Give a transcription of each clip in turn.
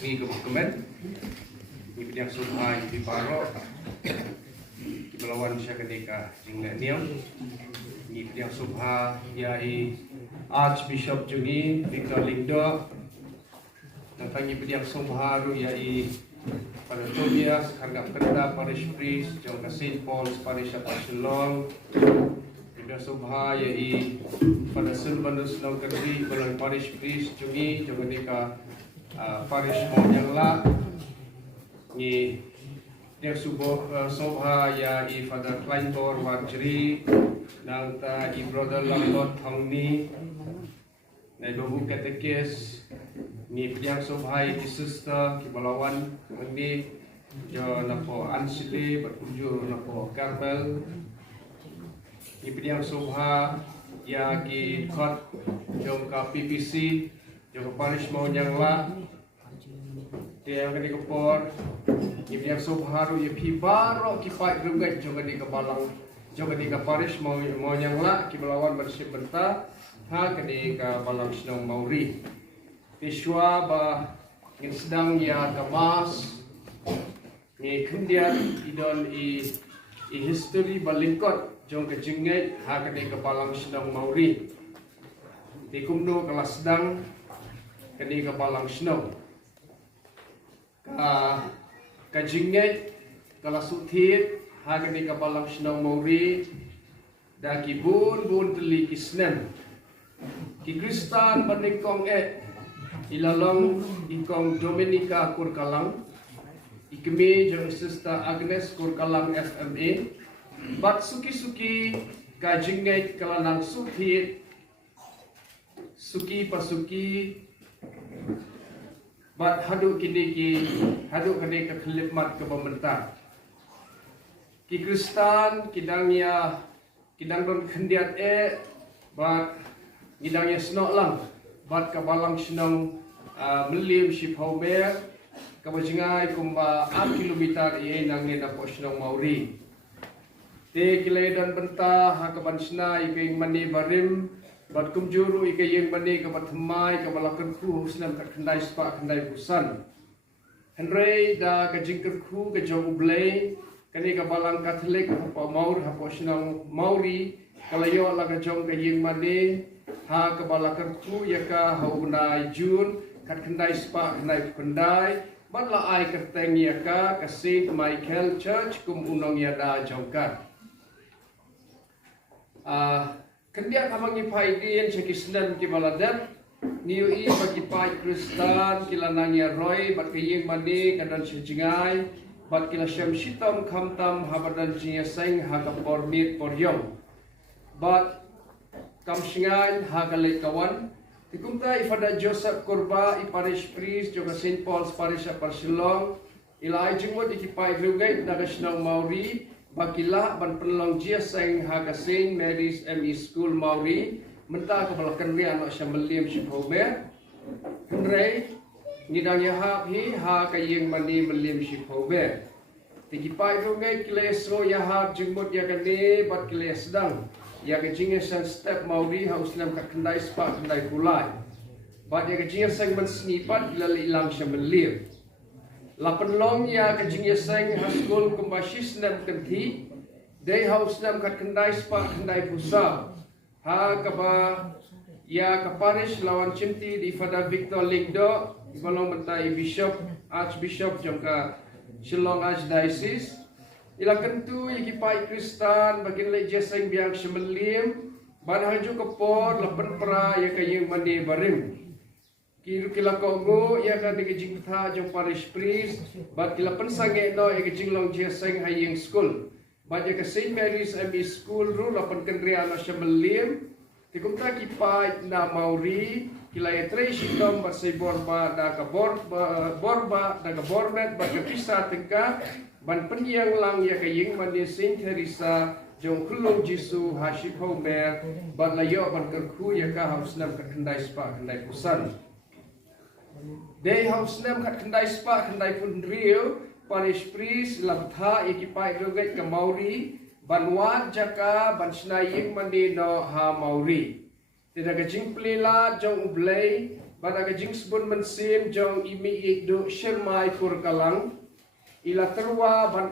Sri Kemen ni pediang subhai di Paro di Belawan Malaysia Kedeka Jingga Niam ni pediang subha yai Archbishop Jungi Victor Lingdo tentang ni pediang subha ru yai pada Tobias Harga Kenda Parish Priest Jongka St. Paul's Parish Apasilong pediang subha yai pada Silvanus Long Kedri Belawan Parish Priest Jungi Jongka Kedeka Parish Monyangla ni dia sobha ya i Father Kleintor Wajri nang ta i Brother Lamlot Thongni nai dobu katekes ni pediang sobha i sister ki Balawan ni jo napo Ansili berujur napo Carmel ni pediang sobha ya ki Kot jongka PPC jongka Parish Monyangla dia yang kini kepor, yang subharu yang pibaro kipai rungai jangan di kebalang, jangan di keparish mau yang lah kibelawan bersih benta, ha kini kebalang senang mauri. Iswa bah yang sedang ya kemas, ni kemudian idon i history balingkot jangan kejengit ha kini kebalang senang mauri. Di kumdo kelas sedang kini kebalang senang. Kajinget kala suthit hagani kapalang sinong mauri da ki bun teli kisnem ki Kristan banikong ilalong ikong Dominika Kurkalang ikmi jong Sister Agnes Kurkalang FMA bat suki kajinget kala nang suthit suki pasuki bat haduk kini ke kelipmat ke pemerintah. Ki Kristan kidang don kendiat bat kidangnya senok lang bat kabalang senong melim ship hober kabajingai kumba 4 kilometer nang ni dapo senong mauri. Te kilay dan benta hakaban sna iping mani barim bat kumjuru ike yang bani ke batmai ke balakan ku senam kat kendai spa kendai busan Henry da ke jingker ku ke jogu blay kani ke balang Katolik apa maur apa senang mauri kalayo la ke jong ke yang bani ha ke balakan ku ya ka haunai jun kat kendai spa kendai bat la ai kerteng ya ka ke St. Michael Church kum unong ya da jongkat kendiat amang ipaidin cekisnan ki baladan niu i bagi pai Kristan kila nangya roy bat kiyeng mani kadan sejingai bat kila syam sitam kamtam habadan jinya seng haga pormit poryong bat kam singai haga lekawan tikumta ifada Joseph Kurba i Parish Priest juga St. Paul's Parish Apasilong ila jingmot ikipai rugai daga sinang mauri Bakilah ban penlong jia seng haga St. Mary's ME School Mauri mentah ke belakang ria anak syambelim shiphomer Henry ngidang ya hap hi ha kayeng mani melim shiphomer tigi pai rungai kilesro ya hap jengmut ya kane bat kiles sedang ya kejinge sang step Mauri ha uslam kat kendai spa kendai kulai bat ya kejinge sang men snipat kilali ilang syambelim Lapan long ya kejingnya seng haskul kumbasis nam kenti day house nam kat kendai spa kendai pusat ha kaba ya kaparish lawan cinti di Father Victor Lingdo di balong mentai bishop archbishop jongka Shillong Archdiocese ila kentu iki pai Kristan bagian leje seng biang semelim ban haju kepor lapan pra ya kayeng mandi barim Kiru kila kongo ya kan di jing tha jong Parish Priest bat kila pensange no ya jing long jia seng hayeng school bat ya ke St. Mary's ME School ru lapan kendria no syambelim tikum ta kipai na mauri kila ya tre shitom bat sei borba da ka borba da ka bormet bat ke pisa tengka ban penyang lang ya ke yeng mani St. Teresa jong kulung Jisu haship homer bat layo ban kerku ya ka haus nam kat kendai spa kendai pusan Day house nam kat kendai spa kendai pun rio Parish Priest labtha ikipai roget ke Mauri banwat jaka ban snaying mandi no ha Mauri tidak kejing pelila jong ublay bada ka jingsbun mensim jong imi ikdu shirmai kur kalang ila terwa ban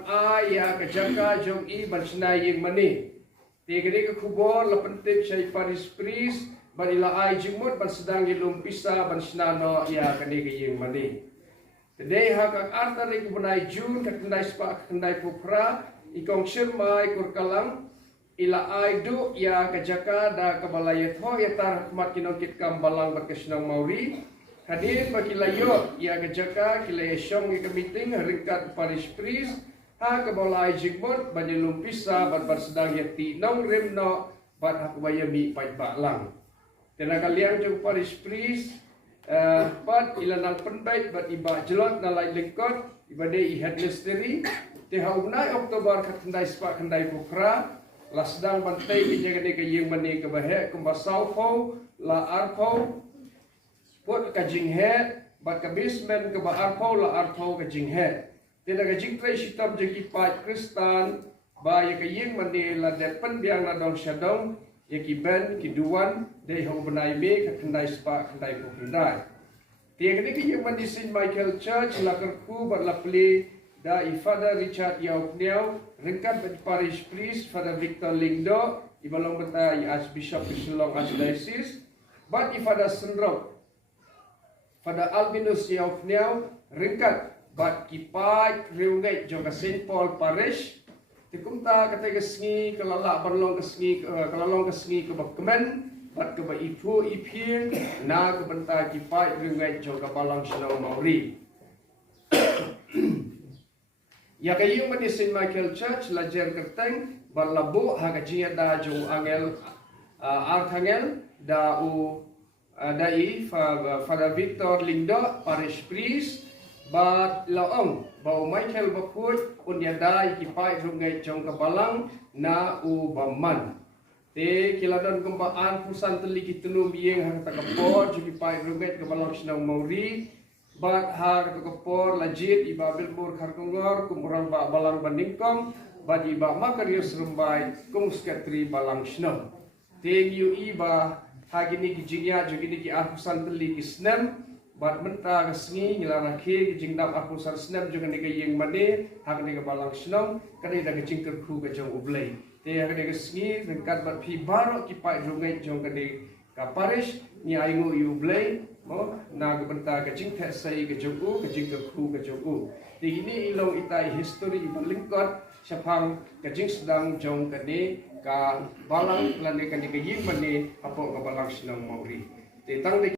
ya ka jaka jong i ban snai yeng mani te gede ka kubor la pentik syai paris pris ban ila ai jimut ban sedang ilum pisa ban snano ya ka ne ka yeng mani today ha ka artari ku banai jun ka kendai spa kendai pupra ikong shirmai kur kalang ila ai du ya ka jaka da ka balaya tho ya tar mat kinong kit kam balang bat kesnong mauri hadir bagi layo ya ka jaka kilaya syong ka meeting ringkat paris pris ha ka balai jigbot bani lumpisa bat bar sedang ya ti nong remno bat ha baya mi pai balang tena kalian jong paris pris pat ila nang penbait bat iba jelot na lai lengkot ibade I headlessary te ha unai oktober ka kendai spa kendai pukra la sedang bantai kejaga ni kayeng mani ke bahek kumba saufau la arpau pot ka jinghe bat ka basement ke ba arpau la arpau ka jinghe tidak ka jingtrai sitam jeki pat kristan ba ya kayeng mani la depan biang la dong syadong ya ki ben ki duan de ho benai me ka kendai spa kendai ko kendai tiang ni kayeng mani St Michael Church la kerku bat la play da Father Richard Yaupniau, ringkat bagi parish priest Father Victor Lingdo, ibalong beta Archbishop Keselong Archdiocese, but Father Sendrop, Father Albinus Yaupniau, ringkat bat kipai riungai jongka St Paul Parish, tikumta kata kesengi kelala berlong kesengi kelalong kesengi ke bakkemen, bat ke ba ipu ipin, na ke benta kipai riungai jongka balang Senau Mauri. Ya kayu mani St Michael Church lajar kerteng berlabu haga jia da jong angel archangel da u dai Father Victor Lindo parish priest bat laong bau Michael bakut un ya dai kipai rungai jong kabalang na u baman te kiladon kembaan pusan teli kitunu bieng hang takapor juki pai rungai kabalang Senau Mauri bat har kekepor lajit iba bilbur karkungor kumurang ba balang bandingkong bat iba makarius rumbai kumuskatri balang snow teng yu iba hagini kijingya jugini ki arpusan teli kisnem bat menta kesngi ngilara ke kijingdam arpusan snem jugani ke yeng mane hagini ke balang snow kani da kejingker ku ke jong ublei te hagini kesngi ringkat bat pi baro ki pai rungai jong kani ka parish ni aingu yu ublei na benta ke jing the sai ke jogu ke jing ke khu ke jogu ti ini ilong itai history berlingkot syapang ke jing sedang jong ke ni ka balang lane ke ni ke ying mani apo ke balang Senau Mauri ti tang de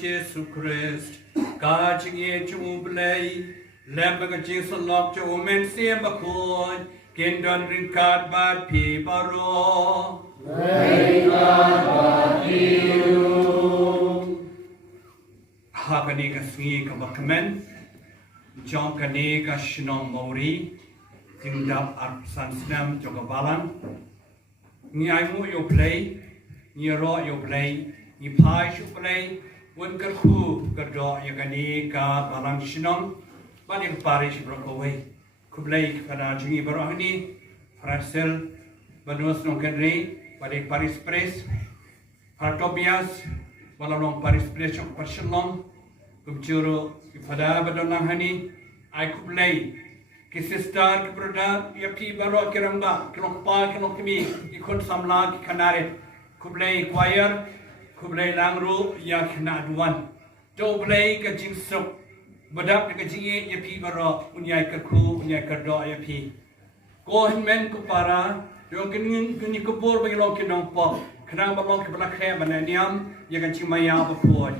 Jesus Christ, God ching chung play, lamb Jesus lock to men see bakon, kin don ring card bad people. Hakani ka singi ka bakamen, jong kani ka shinong mauri, tingdap at sansnam joka balan, ni aimu yo play, ni ro yo play, ni pai shu play, wen ka khu ka do ya kani ka balang shinong, ba ni parish bro away, ku play ka na jingi baro hani, Francel, banus nong kenri, ba ni Paris Press, Tobias, walalong Paris Press yok pashalong, Kumcuro, pada badonang hani, ay kublay, kisistar, kibrada, yapi baro kiramba, kilokpa, kilokimi, ikon samla, kikanare, kublay choir, kublay langru, yak naduan, doblay kajing sok, badap kajing yapi baro, unyay kaku, unyay kardo yapi. Kohen men kupara, yung kini kubur bagi long kinong po, kanang balong kibelakhe bananiam, yakan cimaya bapod.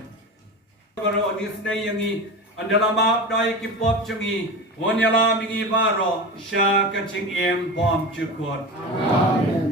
Baro nisnay yangi andala map dai ki pop chungi wonyala mingi baro sha kaching em bom chukot. Amen.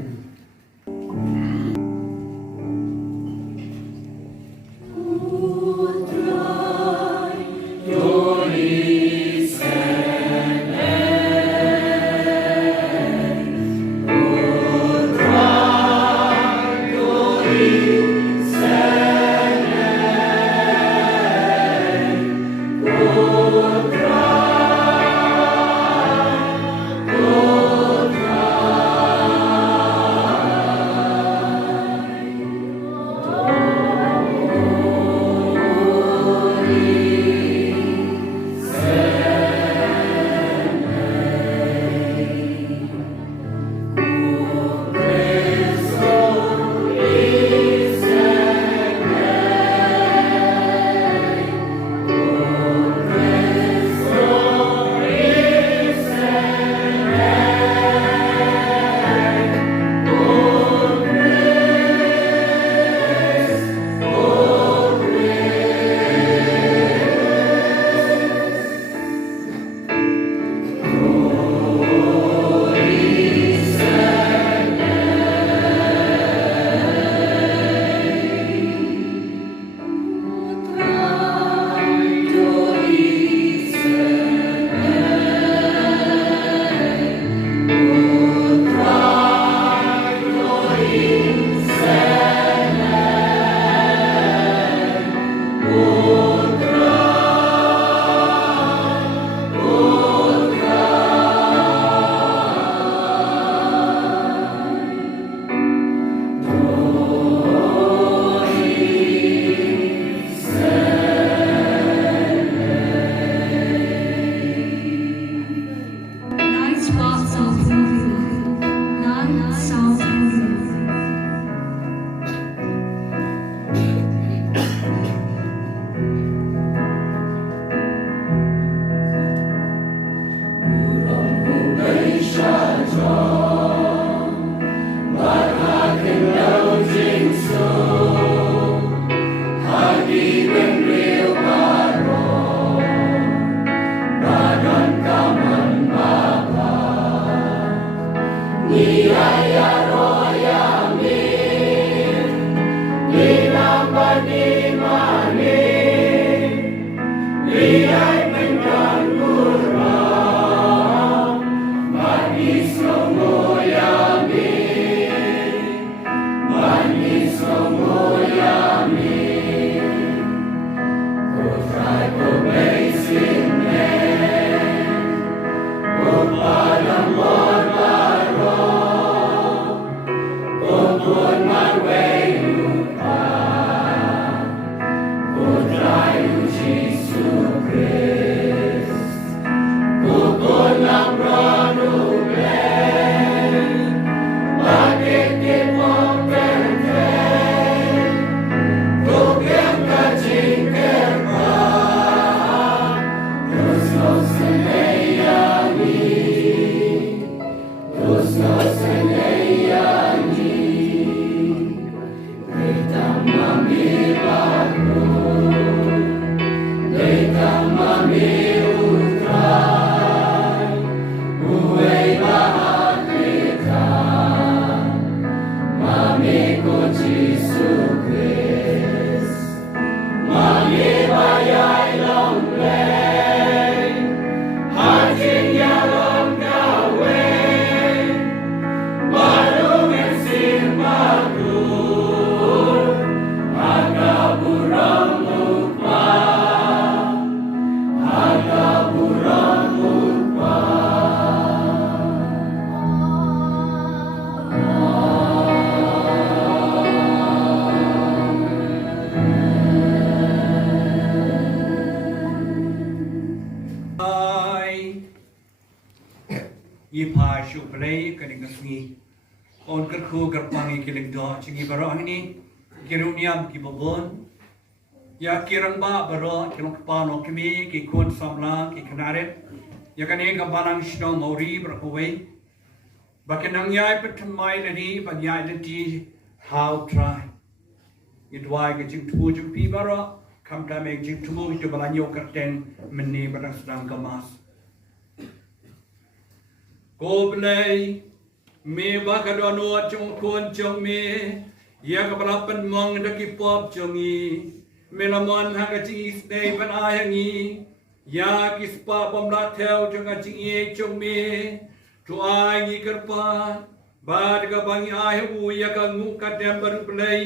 play kaning kasmi on kerku kerpangi kiling do chingi baro ini kiruniam ki babon ya kirang ba baro kilong pano kimi ki kun samla ki kanaret ya kani kabalang shino mauri berkuwe bakinang yai petamai nani bagyai lenti how try itwai ke jing tu jing pi baro kam ta me jing tu itu balanyo kerten meni barang sedang kemas ko play me bakadano chung kun chung me ya kapalapan mong daki pop chungi me lamon hanga chi stay pan ayangi ya kispa pamla theo chung a chi e chung me to ai ngi karpa bad ka bangi ai u ya ka ngu ka dem bar play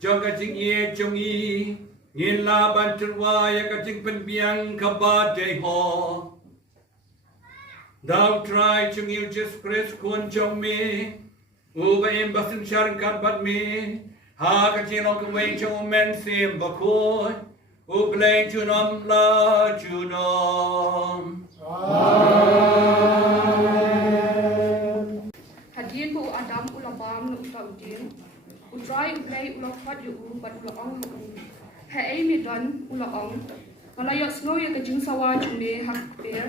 chung ka chi e chungi ngin la ban turwa ya ka ching pen biang ka ba de ho Thou try chung you just press kun chung me Uba im basin sharing kat bat me Ha ka chin on kway chung men sim bakoy Ublay chunom la chunom Hadien bu Adam ulabam nu utaudin Utray ublay ulafat yu bat ulaong mu Ha ay mi don ulaong Malayot snow ya ka jing sawa chung me hak ber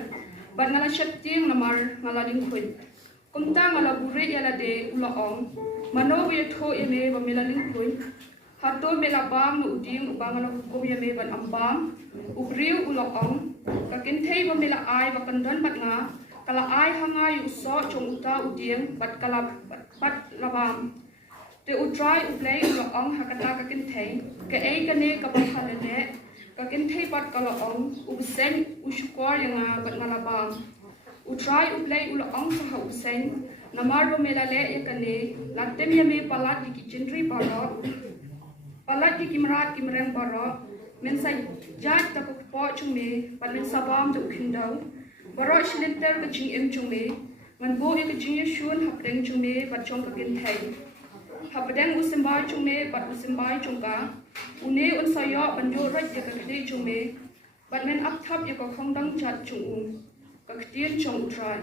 Bat ngala syapting namar ngala lingkun. Kumta ngala buri yala de ulaong. Mano ya tho eme ba mela lingkun. Hato mela bam nu uding ubang ngala hukum ya me ban ambam. Ukriu ulaong. Kakintay ba mela ay ba kandan bat nga. Kala ay hanga yu so chung uta uding bat kala bat labam. Te utray uplay ulaong hakata kakintay. Ka ay kane kapahalane. Kakintay bat kalaong, ubsen usyukor yang bat ngalabang. Utray uplay ulaong sa ubsen, namar bumelale ya kane, latem ya me palat di kijindri baro, palat di kimrat kimreng baro, mensay jat takukpo chung me, bat mensabam da ukindaw, baro shilinter kaching im chung me, manbo ya kaching yashun hapdeng chung me, bat chong kakintay. Hapdeng usimbay chung me, bat usimbay chung ka, Une un sayo banjo raj ya kakde chung me, bat men ap thap ya kakong dang chat chung kakdien chung utray.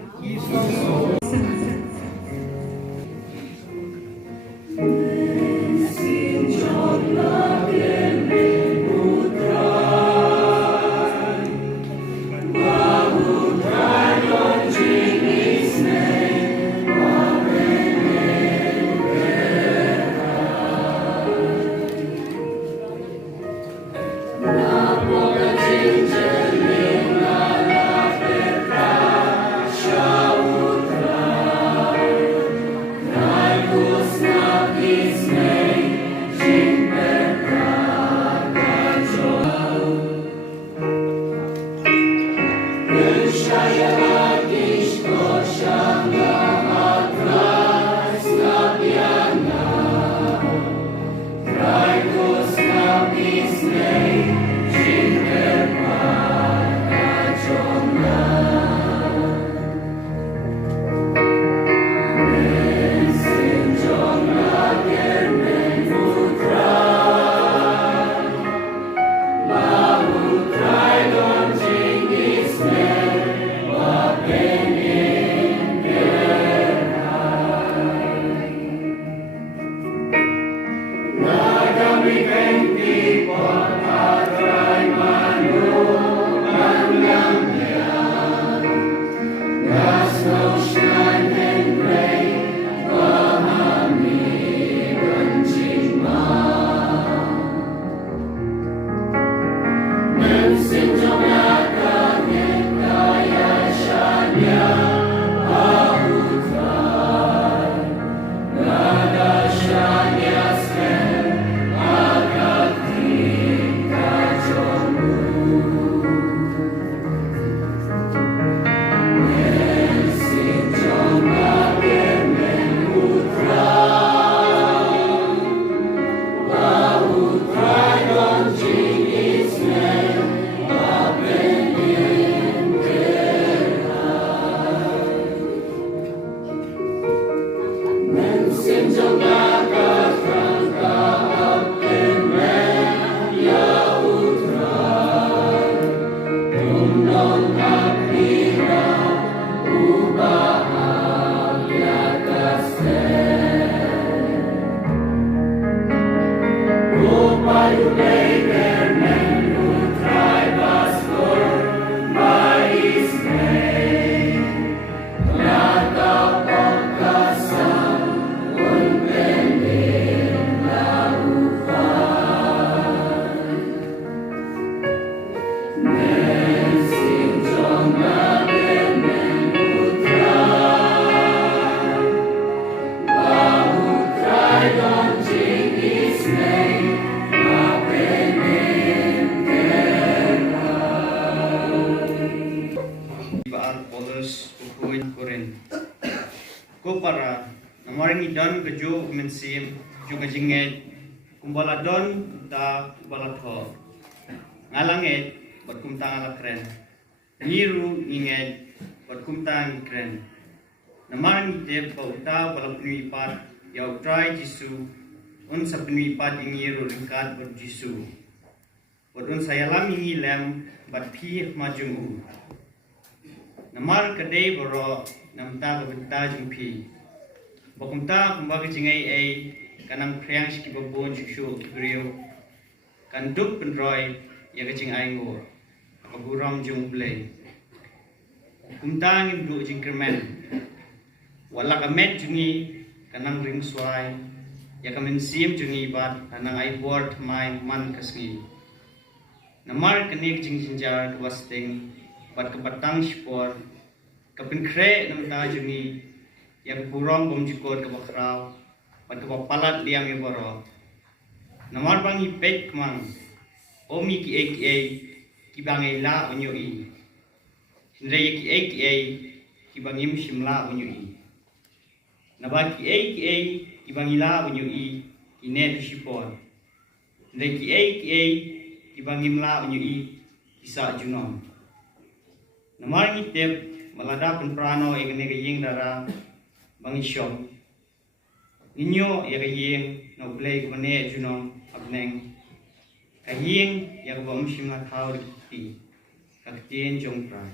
Baal Paulus ukuin Korin. Ko para namaring idan kejo mensim juga jinget kumbala don da kumbala tho. Ngalanget bat kumtang ala kren. Niru ninget bat kumtang kren. Namaring deb ba uta bala pnui pat ya utrai Jisu un sa pnui pat ingiru ringkat bat Jisu. Bat un sayalam ingi lem bat pi majungu. Namar kadai boro namta babenta jumpi. Bakumta kumbaga jingai ai kanang priang ski babon shu kibrio. Kan duk pendroy ya kacing ai ngor. Baguram jung play. Kumta ngin du jingkermen. Wala kamet jungi kanang ring swai. Ya kamen sim jungi bat anang ai board mai man kasngi. Namar kanik jing jinjar kwasting bat kapatang spor kapin kre nam ta jungi yang burong bom jikot ke bakrau bat ke palat liang e boro namar bang ipek mang omi ki bang e la onyo i hindre ki ki bang im shimla onyo i naba ki ki bang ila onyo i ine tu shipon hindre ki bang im la onyo i isa junom namar ngitep malada penprano egane gayeng dara bangisyom ninyo ya gayeng no play kone junom abneng gayeng ya bom shimla khawr ki kaktien jong prai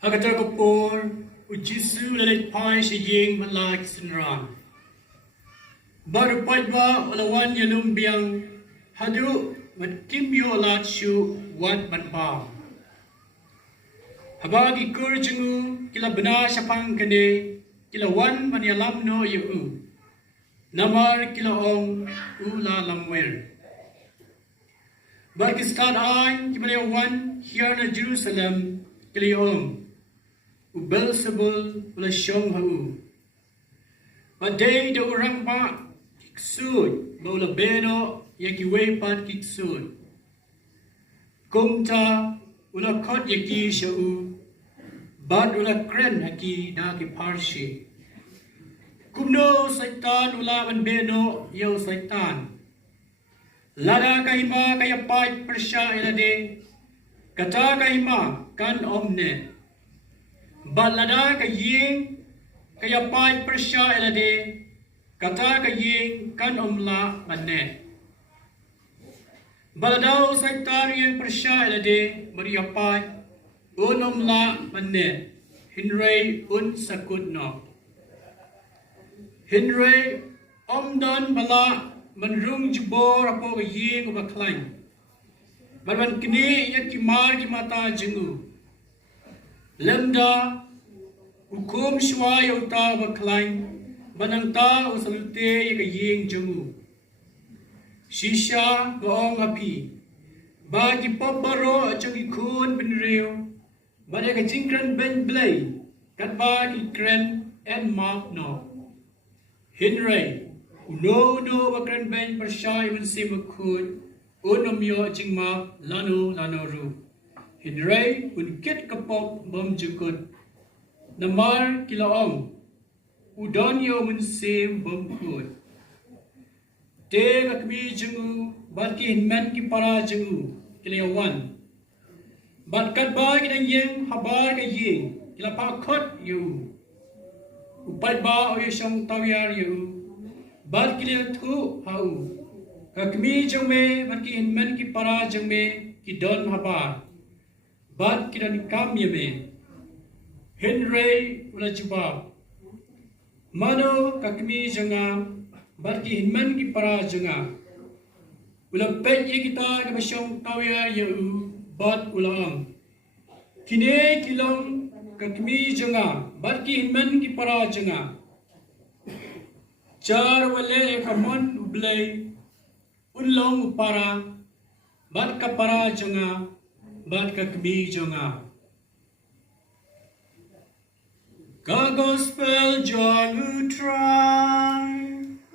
Hakatar kapor ujisu lalit pai siyeng malak sinran. Baru padba olawan yalum biang hadu mat kimyo lat shu wat matba. Habagi kur jengu kila bena syapang kene kila wan manyalam no yu. Namar kila ong ula lamwer. Bagi start ain kibale wan here na Jerusalem kila ong. Ubel sebul ula syong hau. Badai da orang ba kiksud baula beno yaki wepat kiksud. Kumta ula kot yaki syau. Bad ula kren haki da ki parshi. Kumno saitan ula man beno yau saitan. Lada kahima kaya pai persya ilade. Kata kahima kan omne. Balada kaying kaya pai persya elade kata kaying kan omla manne baladao saitari yang persya elade maria pai un omla manne hinrei un sakut no hinrei omdan bala manrung jubor apo kaying ubaklain balban kini yak kimar kimata jengu Lemda hukum syuai uta baklain banangta usalute yeng jemu shisha goong api bagi paparo achang ikun benreo bade ka jingkran ben blay kat bagi kren and mark no hinrei no bakran ben pershay man simakun unomyo jingma lano ru Hinrei unkit kapok bom jukut. Namar kilaong. Udon yo munsim bom kut. Te kakmi jengu. Baki hinmen ki para jengu. Kilayawan. Batkat ba kinang yeng habar ka yeng. Kilapakot yu. Upat ba o yasong tawyar yu. Bat kilayatu hau. Kakmi jengme. Baki hinmen ki para jengme. Kidon habar. Bat kita nikam yeme. Henry ula jubab. Mano kakmi janga. Bat ki hinman ki para janga. Ula pet ye kita ke basyong tawya yau. Bat ula ang. Kine kilong kakmi janga. Bat ki hinman ki para janga. Char wale kamon ublay. Unlong upara. Bat ka para janga. Bat kakmi jonga. Ka gospel jong utrai.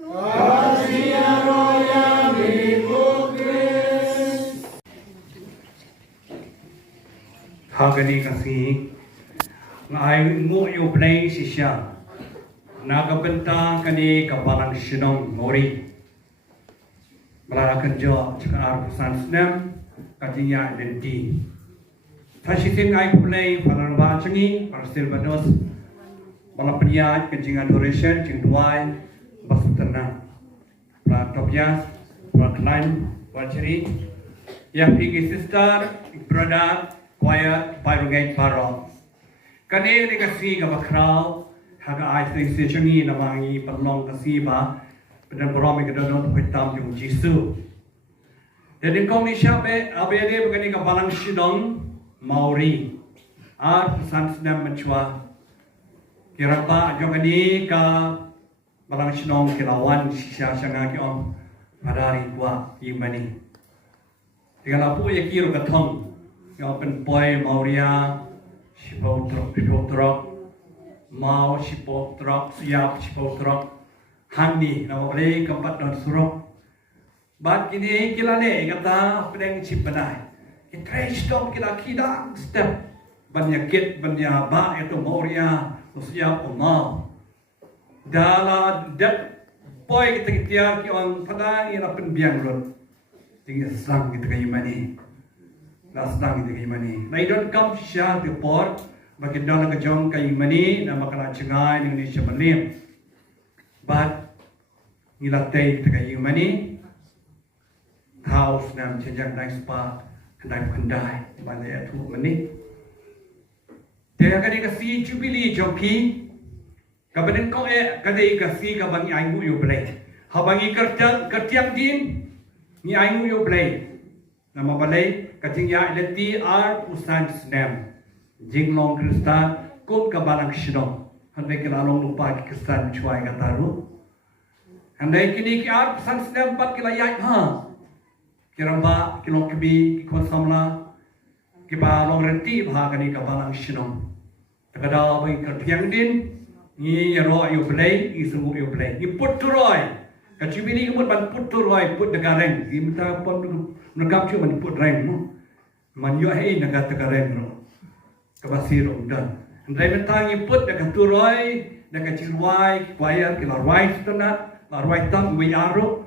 Kasia roya mipukris. Hagani kasi ngai mo yo play sisya. Nagabenta kani kapalang sinong mori. Malarakan jo chika arpusan snem. Katinya identiti. Fasitin ay play para bachangi para silvanos bala peniat kencing adoration cing tuai basutana para topias para klein wacheri ya pigi sister brother quiet pyrogate paro kane ni kasi ga bakrau haga ai se changi namangi perlong kasiba pedan beromi kedon hitam jung jisu. Jadi kau misyabe abede begini ke balang sidong Maori ar pesan sedang mencua kira pak jogani ke balang sidong kilawan sisa sanga ki om padari tua imani tinggal apa ya kira ketong yang pen boy Mauria sipotrok mau sipotrok siap sipotrok handi nama boleh keempat dan surok. Bat kini kila le kata pedang chip benai. Kita stop kila kida step banyak kit banyak ba itu Mauria usia umau. Dala dat boy kita kia kion pada ira penbiang rot. Tinggal sang kita kayu mani. Las sang kita kayu mani. Na idon kam sya di port bagi dala kejong kayu mani nama kena cengai Indonesia melim. Bat ngilatay kita kayu mani. House nam cenjang naik spa kendai kendai balai atu meni. Dia kadi kasi Jubilee joki. Kabanan ko kadi kasi kabang ai mu yo play. Habangi kertiang din ni ai mu yo play. Nama balai kating ya leti ar usan snem. Jinglong Kristan kum kabalang sino. Handai kilalong lupa ki Kristan chuai kataru. Handai kini ki ar usan snem pat kilayai ha. Kiramba kilong kibi ki konsamla. Kiba long renti bahagani kabalang sino. Takada bagi kertiang din ni ro ayu play ni semua ayu play ni put turoi kacibini kemut ban put turoi put negareng di minta pon negap cuma put reng no man yo hei negat negareng no kabasiro dan andai minta ni put dekat turoi dekat cirwai kuayar kilarwai stunat larwai tam we aro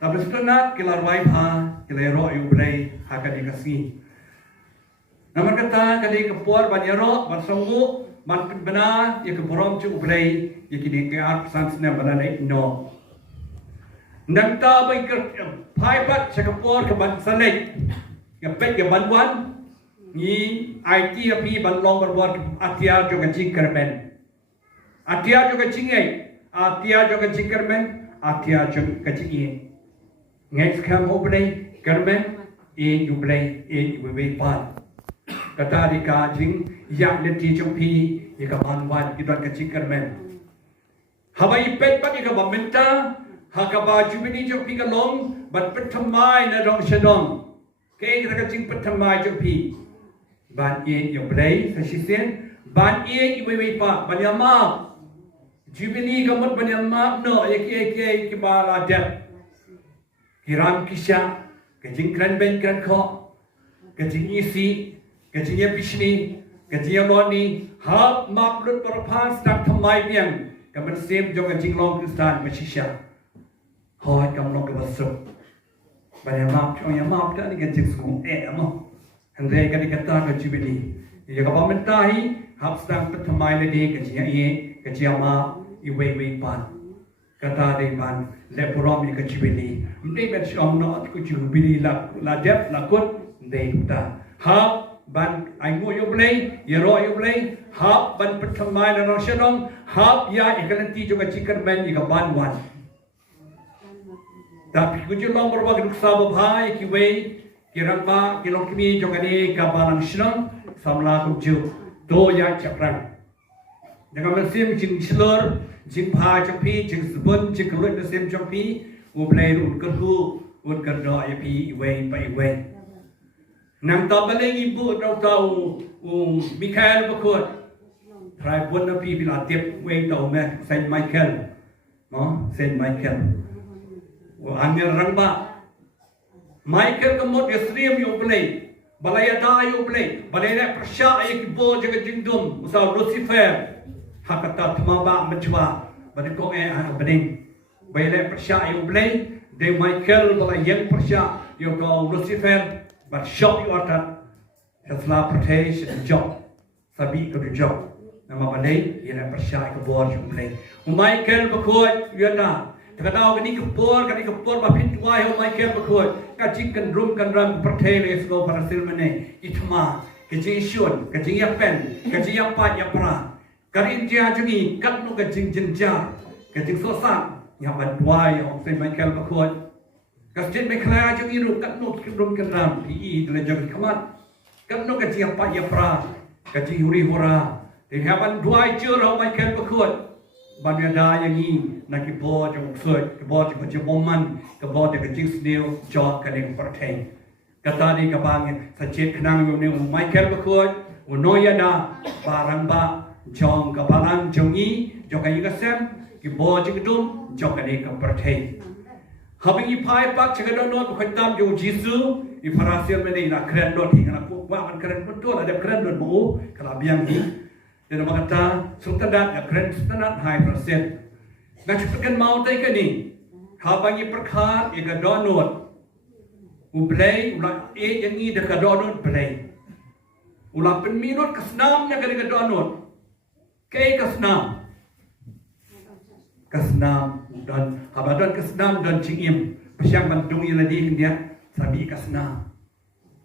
tapi stunat kilarwai ha kilero ayu play hakadi kasi Nama kata kali kepuar banyaro bersungguh man benar ya keporom cu ublay ya kini ke art sansna banana no. Nangta bai ker pai pat sa kepuar ke ban salek ya pet ya ban wan ni IT api ban long berbuat atia jo kacing kermen. Atia jo kacing atia jo kacing kermen atia jo kacing next kam ublay kermen ublay ublay pat. Kata di kajing yang leti jumpi ika banwan idon kacikar men. Haba ipet pat ika bamenta hakaba jumini jumpi kalong bat pertamai na dong sedong. Ke kita kacing pertamai jumpi. Ban ye yo play sasisen ban ye iwe pa ban yama. Jumini kamut ban yama no ye ke bala dep. Kiram kisah kacing kran ben kran kho kacing isi Gajinya bisni, gajinya loni, hab maklut perpan sedang temai biang, kamen sim jong gajing long Kristan masisya. Hoi kam long kebasuk. Banyak map jong yang map kan gajing semua amo. Hendai kan dikata gajibini. Ya kapal mentahi hab sedang temai ledi gajinya gajinya map iwe pan. Kata depan leporom ni gajibini. Mendai bersyom not gajibini la dep lakut dei ta. Hab ban aingu yo play yero yo play hab ban pertamai na nasional hab ya ikalanti juga chicken man ika ban wan tapi kuju long berbagi sabo bhai ki wei kiramba kilong kimi juga ni ka balang shnong samla kuju do ya chapran dengan mesim jing slur jing bha chapi jing sbun jing kulut mesim chapi u play un kerhu un kerdo api wei pai wei Nang tabaleng ibu daw tahu Michael bakut. Try pun napi bila tiap wei tahu meh Saint Michael, no Saint Michael. Angin rangba. Michael kemut yasrim yo play. Balaya da yo play. Balaya persya ayat ibu jaga jingdum. Usah Lucifer. Hakata tmaba mencuba. Badiko bening. Balaya persya yo play. De Michael balaya persya yo kau Lucifer. But shop you are setelah protection job, sabi ko job. Nama balai, ia nak percaya ke bor jumlah. Michael berkut, ia dah. Terkadang kini kepor bapit wahai Michael berkut. Kacing kan ram pertele eslo para silmane. Itma, kacing isun, kacing yapen, kacing yapat yapra. Kari dia jungi, kat no kacing jenja, kacing sosak. Yang bantuai orang si Michael berkut. Kasih mereka aja iru kat no kibrum kenram di telajang kamat kat no kaji apa ya pra kaji huri hura di haban dua icur orang Michael berkut banyak dah yang ini nak kibor jom search kibor jom jemoman kibor jom kacing snail jog kadang perteng kata di kabang sachet kenang ni Michael berkut unoya dah barang ba jong kabalang jongi jong kayu kasem kibor jom kedum jog kadang perteng Habis ipai pak cakap donor bukan tam jauh jisu iparasil mana ina keren dot hingga aku wah man keren betul ada keren dot mau kalau biang ni dan nama kata sultanat ya keren sultanat 5%. Nak cakapkan mau tay ke ni habis perkar ika donor ublay ulah yang ni dekat donor play ulah penminut kesenam yang dekat donor ke kesenam dan habadan kesenam dan cingim pesyang bandung yang lagi dia sabi kesenam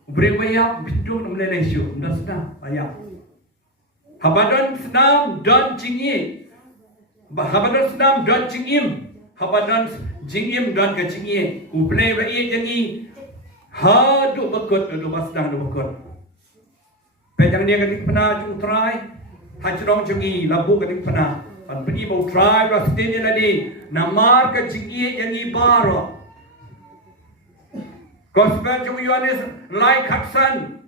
ubri bayap bidung meleleh syu dah senam bayap Habadan senam dan jingye. Habadan senam dan jingim. Habadan jingim dan ke jingye. Uplay rakyat yang ni. Hadu bekut, adu basdang, adu bekut. Pejang dia ketik pernah jung try. Hajrong jengi, labu ketik pernah. Pan pergi mau try, rasa dia tadi. Namar ke jingye yang ni baru. Gospel jung Yohanes, like Hudson.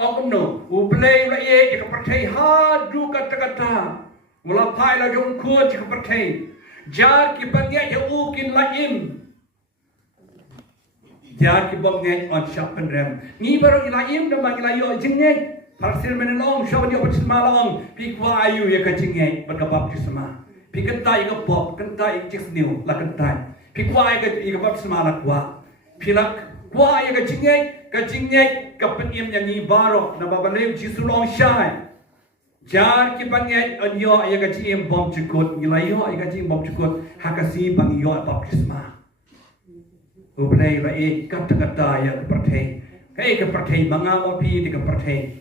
Okno, uplay rakyat yang percaya hadu kata-kata. Mula pai la jung kuat yang percaya. Jar ki banyak yang ukin laim. Jar ki banyak on shop penrem. Ni baru ilaim dah bagi layu jengek. Parsil menelong shop dia bersemalang. Pikwa ayu ya kecengek berkebab cisma. Pikentai ke pop, kentai cik new la kentai. Pikwa ya kebab semalang kwa. Pilak kwa ya kecengek kepenim yang ni baru na babalem cisulong syai. Jar ki banyak anyo ya kecengek bom cukut. Nilayo ya kecengek bom cukut. Hakasi bang yo baptisma. Ublay rakyat kata-kata yang kepercayai. Kaya kepercayai mangam api di kepercayai.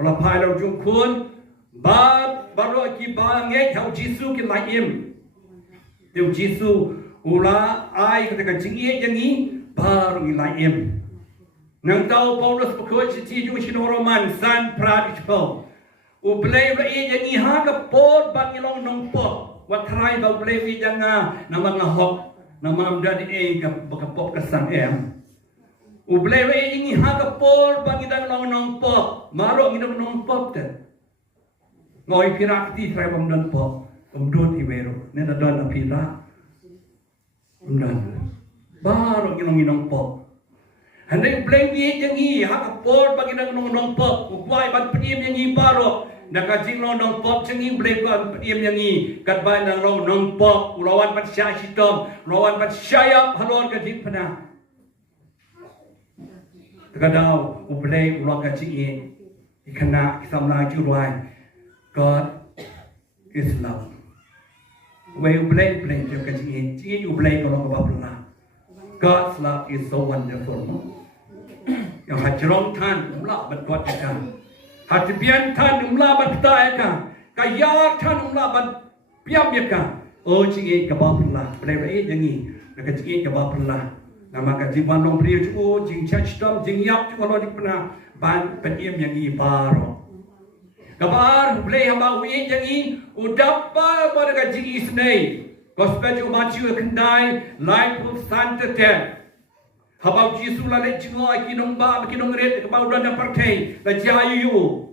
Olah pai lau jung kun. Baru ki banget hau Jisu ki laim. Dia Jisu ulah ai kata kecingit yang ni baru ki laim. Nang tahu Paulus berkut siti juga sino Roman san pradipau. Ublay rakyat yang ni ha ke por bangilong nongpok. Watrai bau ublay yang nama ngahok. Nama amdan ke bekapok kesan Ublay ini ha ke por bangidang nongpok. Marok ngidang nongpok te. Ngoi pirakti trai bamdan pok. Umdon iweru. Nena don apira. Umdan. Baru ngidang pok. Handai ublay yang ini ha ke por bangidang nongpok. Ukwai ban pedim yang ini baru. Nakajing long pop cengi blame kan pediam yang ni kat ban nang long pop ulawan pat syah sitom lawan pat syayap halon kajing pena tekadau ublay ulang kajing ikana samla jurai God is love we ublay je kajing ji ublay ko long bapla God's love is so wonderful yang hajrong tan mula bat God kan hati pian tan umla bat taeka kaya tan umla bat piam yaka oh jingi kabapla play yang ni nak jingi kabapla nama ka jiwan long priu chu jing church tom jing yap chu lo dik pena ban pediem yang ni baro kabar play hamba wi yang ni udapa pada ka jingi snei gospel chu ma chu kendai life of santa ten habau Jisu la le chingo kinong ba kinong red kabau dan partai la jayu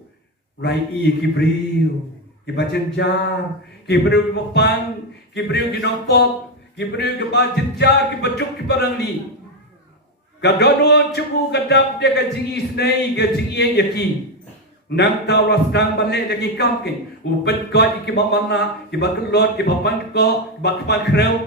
rai ki brio ki bacan jar ki brio ki pang ki brio ki nopop ki brio ki bacan jar ki bacuk ki barang ni kadono cubu kadap dia ka jingi snei ka jingi yaki nang taw rastang bale lagi kam ke upen ko ki babana ki baklot ki bapan ko bakpan kreu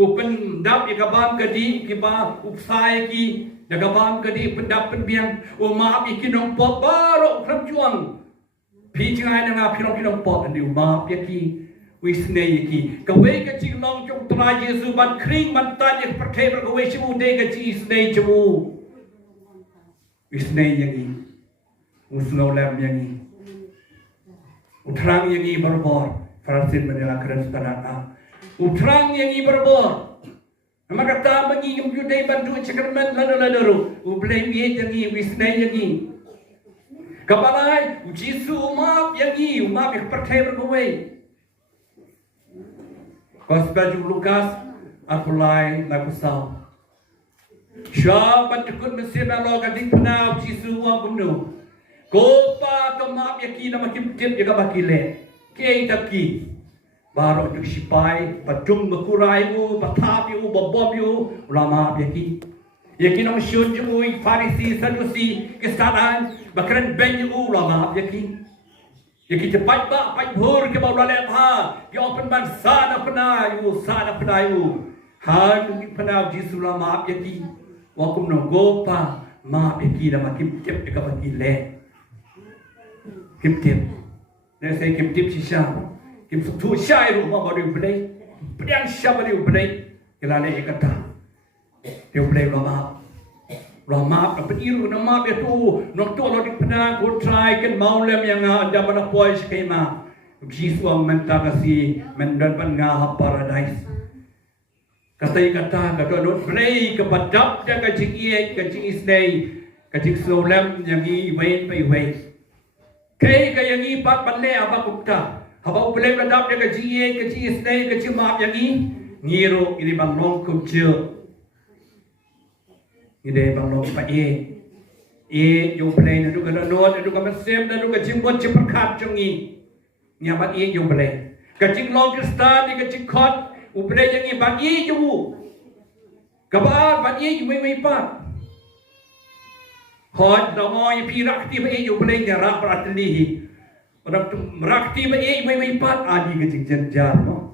Upen dap ikabam kadi kiba upsai ki dagabam kadi pendap penbiang maaf ikinong pop baru kerjuang pijai nang apinong pop andi maaf yaki wisne yaki kawe kecil long jong tra Yesu ban kring ban tan yak pertai berkawe simu de kecil isne jemu wisne yaki usno lam yaki utrang yaki berbor farasin menela keren tanah utrang yang ini berbor. Nama kata bagi komputer bantu cekerman lalu. Ublay yang ini wisnai yang ini. Kabalai Jisu maaf yang ini maaf yang percaya berkawai. Gospel Lukas akulai laku sah. Siapa tekun mesin lalu kading penau Jisu wang penuh. Kopa tu maaf yang ini nama kim-kim jaga bakile. Kei taki. Baru tu sipai, patung berkurai u, batap u, bobom u, ulama yaki. Yaki nama syun u, Farisi, Sadusi, kesalahan, bakran ben u, ulama yaki. Yaki cepat ba, pat hur ke bawah lem ha, ke open ban sana penai u. Han penau Jisu ulama yaki. Wakum no gopa, ma yaki nama kim tip dekat bagi le. Kim tip. Dia saya kim tip sisa. Kim tu syai rumah baru beli, pedang syab baru beli. Kelana ikata, dia beli Ramap apa iru nama itu nokto lo di pena ko try kan mau lem yang ada pada pois kema jisuang mentagasi mendapat ngah paradise kata not play kepadap dan kajing isnei kajing solam yang i wain pai wai kai ka yang i pat panle apa kupta haba play kadap dan kajing isnei kajing maaf yang i ngiro ini bang long kubje Ide bang long pa yung play na duga nod na duga masem na duga jimbot jiperkat jungi nyamat yung play kajing long kristan di kajing kot uplay yang ban yung kabar ban yung may pa hot damoy pirakti ba yung play nga rap ratlihi orang rakti ba yung may pa adi kajing janjar mo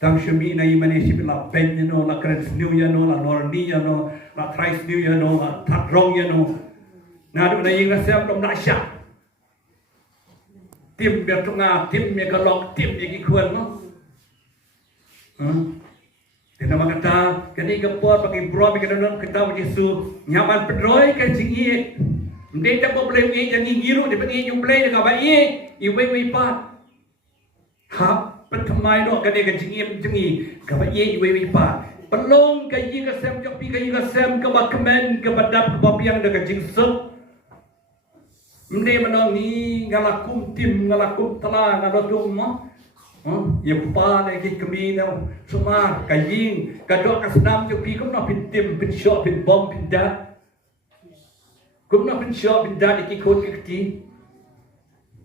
Tang shumi na imane sibila pen no la kres new ya no la norni ya no la thrice new ya no la tatrong ya no na do na yinga sem dom na sha tim be tunga tim me kalok tim ye ki khuen no Tena makata kani gapor pagi bro bi kadon kita Yesu nyaman pedroi ka jingi mde ta bo blem ye jangi giru de pagi yu play de ka ba ye i we pa hap Pertamai dok kene ke jingi kaba ye we pa pelong ka yi ka sem jok pi ka yi ka sem ka ba kemen ka badap ka ba piang de ka jing sep mne manong ni ngalakum tim ngalakum tala ngadodum mo ye pa ne ki kemi ne suma ka ying ka dok ka senam jok pi kum no pin tim pin shot pin bom pin da kum no pin shot pin da ki khot ki ti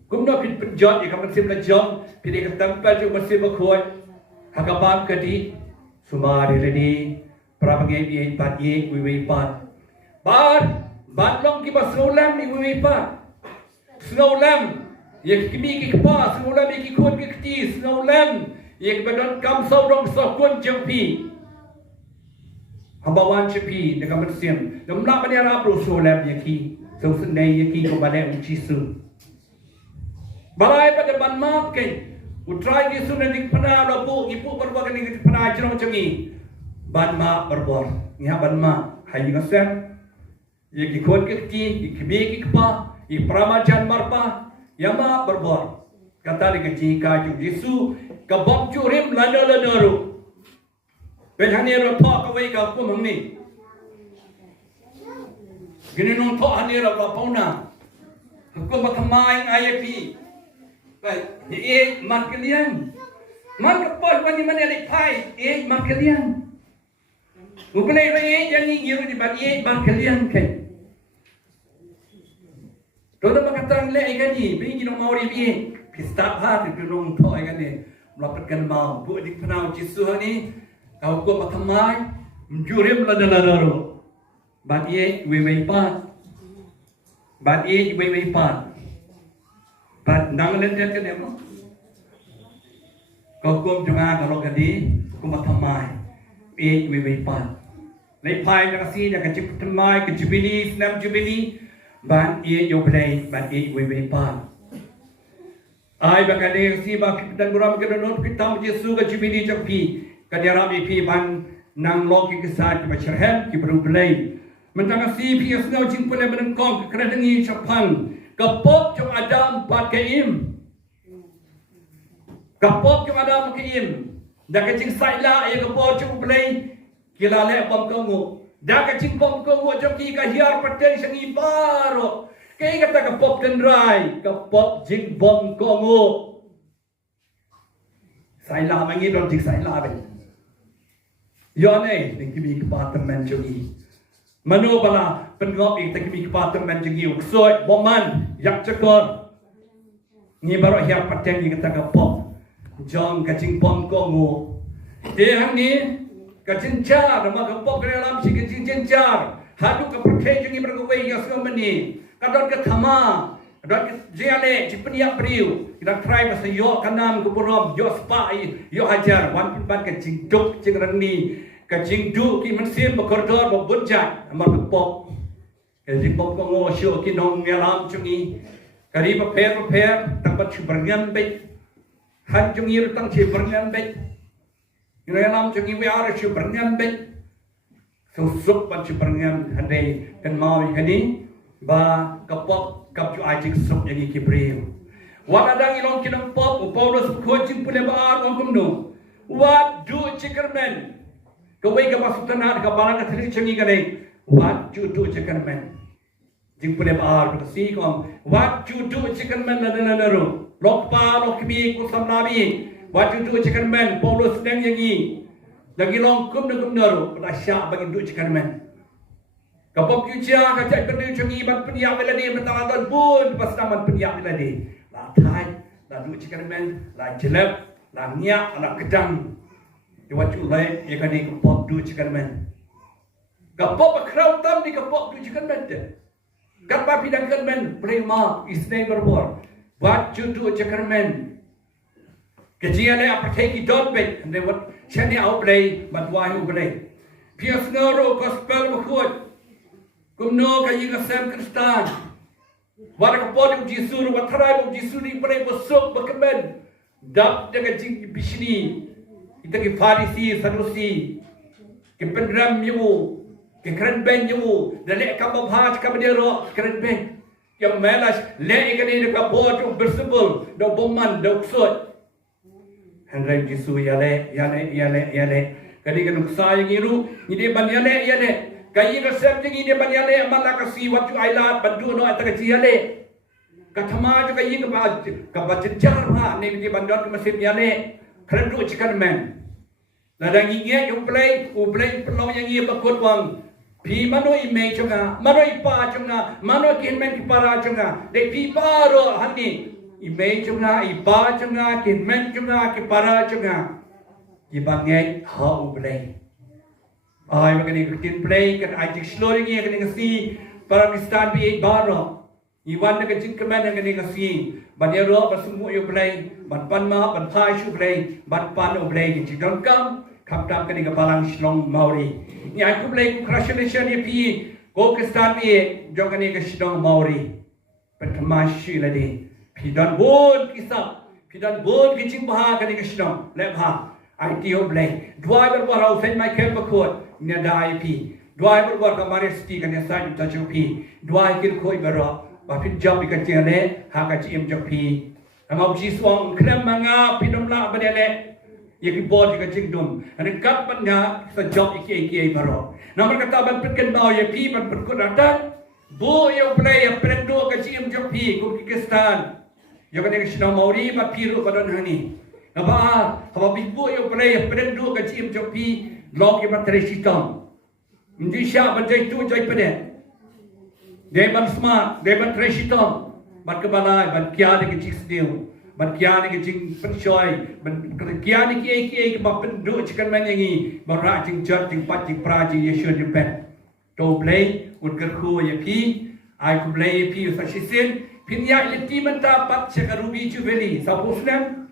Kum no pin penjot ya kaman sim la jom pide ka tampal ju masih bakhoi hakabam kadi sumari reni prabangai bi pat ye wi pat bar long ki basrolam ni wi pat snowlam ye kimi ki pa snowlam ki khon ki ti snowlam ye badon kam sau dong so kun jampi habawan chepi de kaman sim namla bani arab ro snowlam ye ki so sunai ye ki ko bale uchisu Balai pada ban maaf ke, utrai Yesu nanti pernah rabu, ibu berbuat ni pernah jerong cengi, ban maaf berbuat, ni ban maaf, hai ngasem, ye kikon kekti, ikibi kikpa, ipramajan marpa, yang maaf berbuat, kata dengan jika Yesu kabab jurim lada ru, penhani rotok kawai kau pun ni, gini nontok hani rotok pauna, aku bertemain IAP. Baik, ye markelian. Markepol pani mana le pai, ye markelian. Uplay ba ye yang ngiru di ban ye markelian kai. Todo makatang le igani, bingi no mauri bi pista ha di nong thoi gani. Melaporkan mau bu di penau Yesu ni, kau ko matamai, mjurim ladalaro. Ban ye we pa. Ban ye we pa. But nang lendet ke demo. Kau kum juga kalau kadi kum matamai. We pa. Lai pai na kasi na kachip tamai kachibini snam jubini ban ye yo play ban we pa. Ai bakane kasi ba kitan buram ke donot kitam Yesu kachibini japi kadiaram pi ban nang loki kesat ki bacherhem ki bru play. Mentang kasi pi asnau jing pole benengkong keredengi chapang. Kapop yung Adam pakeim. Kapop yung Adam pakeim. Dakaching saila ay kapop yung play. Kilala pom kongo. Dakaching pom kongo yung kika hiar patay siyang ibaro. Kaya kata kapop kendray. Kapop jing bom kongo. Saila mangidon jing saila ben. Yon ning kimi kapatamen yung Manu bala penggop ik takimi departemen jengi uksoi boman yak cekor ni baro hiap pateng ni kata kapop jong kacing pom kongo de hang ni kacing jar nama kapop ke dalam si kacing jar hadu ke pateng jengi bergawai ya semeni kadon ke thama kadon ke jale cipnia priu kita try bahasa yo kanam ke borom yo spai yo hajar wan pan kacing duk cing reni Kacing du ki mensim berkordor berbunjat amar pop. Kacing pop ko ngosyo ki nong ngelam chungi. Kari prepare tampat chubernian bet. Han chungi rutang chubernian bet. Ngelam chungi we are chubernian bet. Susuk pan ciperengan handai kan mau hani ba kapok kap ju ajik sup yang kibreu. Wat adang ilong kinam pop Paulus coaching pule ba ar ongkum no. What do chickerman? Kawai ka pasutan na ka balang ka thri changi kane. What do chickerman? Jing pule ba ar ka si kong what do chickerman na ro. Lok pa lok bi ku samnabi. What do chickerman? Paulus dang yangi. Lagi long kum naro pada syak bagi duk chickerman. Kapok yucia ka cak kene changi ban penyak beladi bertalan pun pas naman penyak beladi. La thai la duk chickerman la jelep la nyak la kedang. Diwacu lai ya kani kapok duk chickerman. Kapok crowd tam di kapok duk chickerman de. Kapap pidang chickerman prema is neighbor war. What you do chickerman? Kejia le apateki dot bet and they what chani out play but why who play. Pias noro gospel bakut. Kumno kayi ka Sam Kristan. Wala ka podong Jisu wa try mo Jisu ni play bosok bakamen. Dap daga jing bishni. Ita ki Farisi Sadusi. Ki penram yu. Ki keren ben yu. Dale ka mabhaj ka bedero keren ben. Yang melas le ikani ka bodong bersebul do boman do ksut. Henry Jisu yale. Kadi kan uksa yang iru ini ban yale. Kayi ka sep jingi de ban yale amala ka si watu ailat bandu no ataka yale. Kathama jo kayi ka ba jejar ha ne di bandot masih yale. Krendu chicken man. Ladang inge you play pelau yang ia bakut wang. Pi mano ime chunga, mano ipa chunga, mano kinmen kipara chunga. De pi paro hani. Ime chunga, ipa chunga, kinmen chunga, kipara chunga. Ibangai ha play. Ay magani kin play kan ajik slowing ye kan si para mistan bi baro. Iwan na kajik kaman kan si banero basumu yo play, ban panma ban thai shu play, ban pan o play ki jidong kam kaptam kan balang shlong mauri. Ni ai ku play ku crashation ye pi go kistan bi jo kan ka shlong mauri. Patmashi ladi. Pi dan bon kisap, pi dan bon ki jing baha kan ka shlong le bha. ITO play. Driver war au fen mai kem bakut. Nya da IP driver war kamare sti kan ya sa ta chupi drive kir khoi baro ba fit job ka tiane ha ka chim chupi amau ji swang krem manga pinomla badele yeki bod ka jingdum ane kap panya sa job iki baro nomor kata ban pitken mau ye pi ban perkut adan bo yo play ya prendo ka chim chupi ku Kyrgyzstan yo kan ek shno mauri ba piru badon hani aba bibo yo play ya prendo ka chim chupi log ke bateri sistem. Hindi siya banjay tu jay pede. Deban smart, deban bateri sistem. Bat kebalai, bat kia ni ke cik sediu, bat kia ni ke cik penshoy, bat kia ni ke bat pendu cikan man yangi, bat rak cik jat cik pat cik pra cik yeshu jepet. To play ud kerku ye pi, ai ku play ye pi usasisin, pinya leti menta pat cik rubi juveli, sapusnem.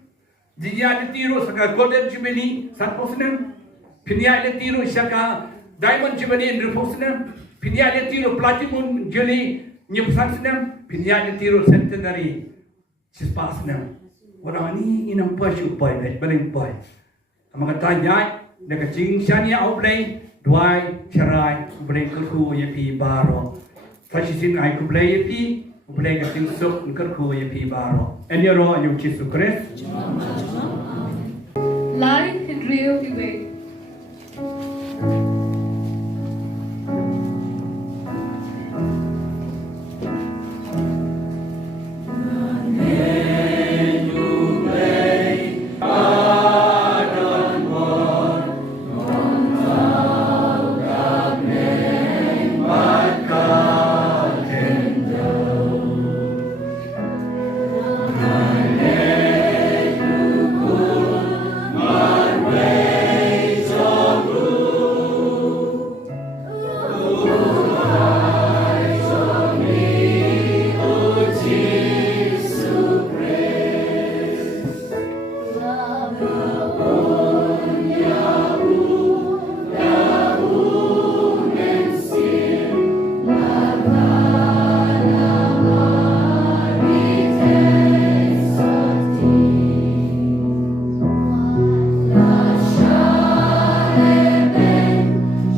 Jia leti ro saka golden juveli, sapusnem. Pinya le tiro shaka diamond jibani in reposnem. Pinya le tiro platinum jeli nyupsasnem. Pinya le tiro centenary chispasnem. Warani inam pashu boy bet baling boy. Amang tanya dekat jing shania oblay dwai charai oblay kerku yepi baro. Fashisin ai oblay yepi oblay kating sok kerku yepi baro. Enyoro anyum chisu kres. Lai in real way.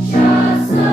Shasa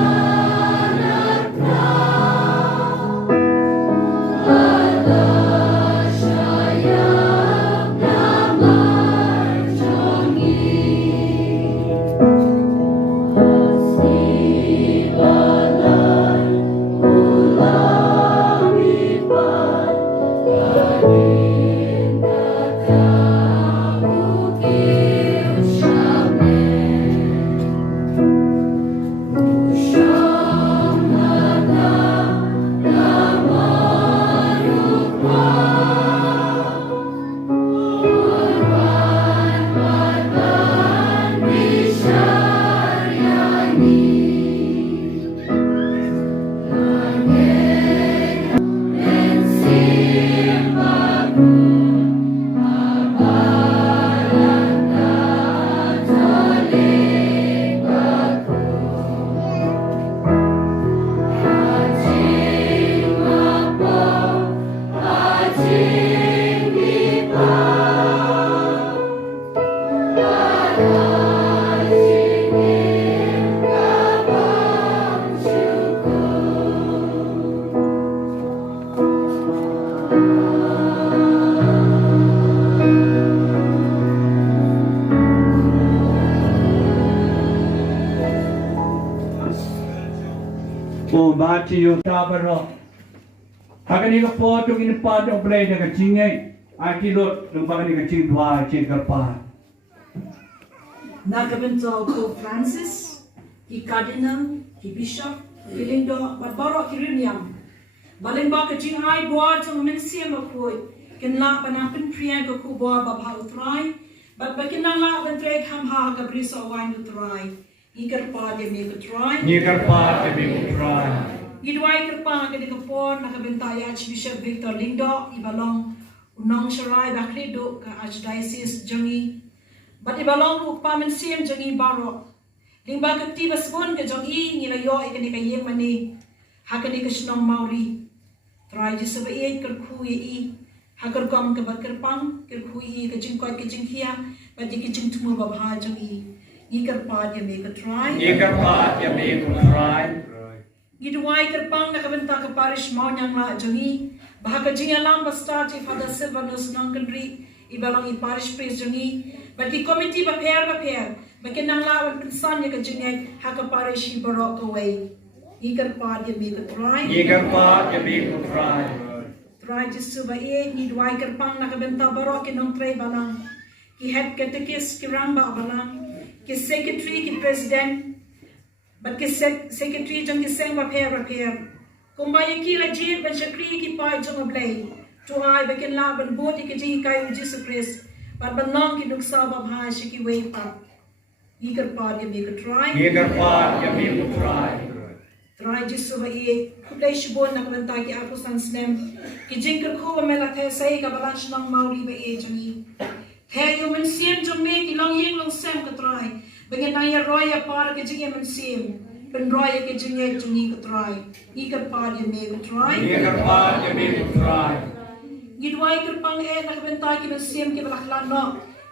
O mati yo tabaro. Hakani ka po tung inpad o play na kachingay. Aki lot nung bakani kaching dua ching karpa. Nakabento Pope Francis, ki Cardinal, ki Bishop, ki Lindo, Barbaro ki Riniam. Balimba ka jing ai board ang mensiam akoy. Kinla panapin priyan ko kubo babha utray. But bakinang la bentrek ham ha ka briso wine utray. Iker pa de me utray. Ni karpa te bi utray. Idway kerpa ka de kapor nakabentaya Archbishop Victor Lindo ibalong unong sharai bakrido ka Archdiocese jangi. But ibalong ukpa mensiam jangi baro. Lingba ka tibas bon ka jangi nilayo ikani ka yemani. Hakani ka shnong mauri. Try just over eight kerkui hakar gom ka kerpang kerkui ka jingkoi ka jingkia but di ka jingtumu babha jangi ikar pa dia me ka try Ni karpa te bi utray. Gidwai kerpang nakabenta ka parish mau nyang la jangi bahaka jingalam basta ti Father Silvanus Nongkandri ibalong I parish priest jangi but di committee prepare bakinang lawan kinsan ya ka jingay haka parish barok away ikar pa dia me ka try Ni karpa te bi utray. Try just to ba ni dwai kerpang nakabenta barok kinong tray balang ki head catechist ki ramba balang ki secretary ki president but ki secretary jang ki seng repair kumbaya ki la jib ban shakri ki pai jang ablay to ai bakin la ban bodi ki ji kai Jesus Christ but ban long ki nuksa ba bha shiki way pa ikar pa dia me ka try Ni karpa te bi utray. Try just so kuplay shibon nakabenta ki Apo Sans Nem ki jingker ko ba mela the say ka balance ng mauri ba jangi the yo men siem jong me ki long yeng long sem ka try bingen na ya roya par ki jinge men siem ben roya ki jinge jangi ka try ikar pa dia me ka try Ni karpa te bi utray. gidwai ker pang nakabenta ki men siem ki balaklan no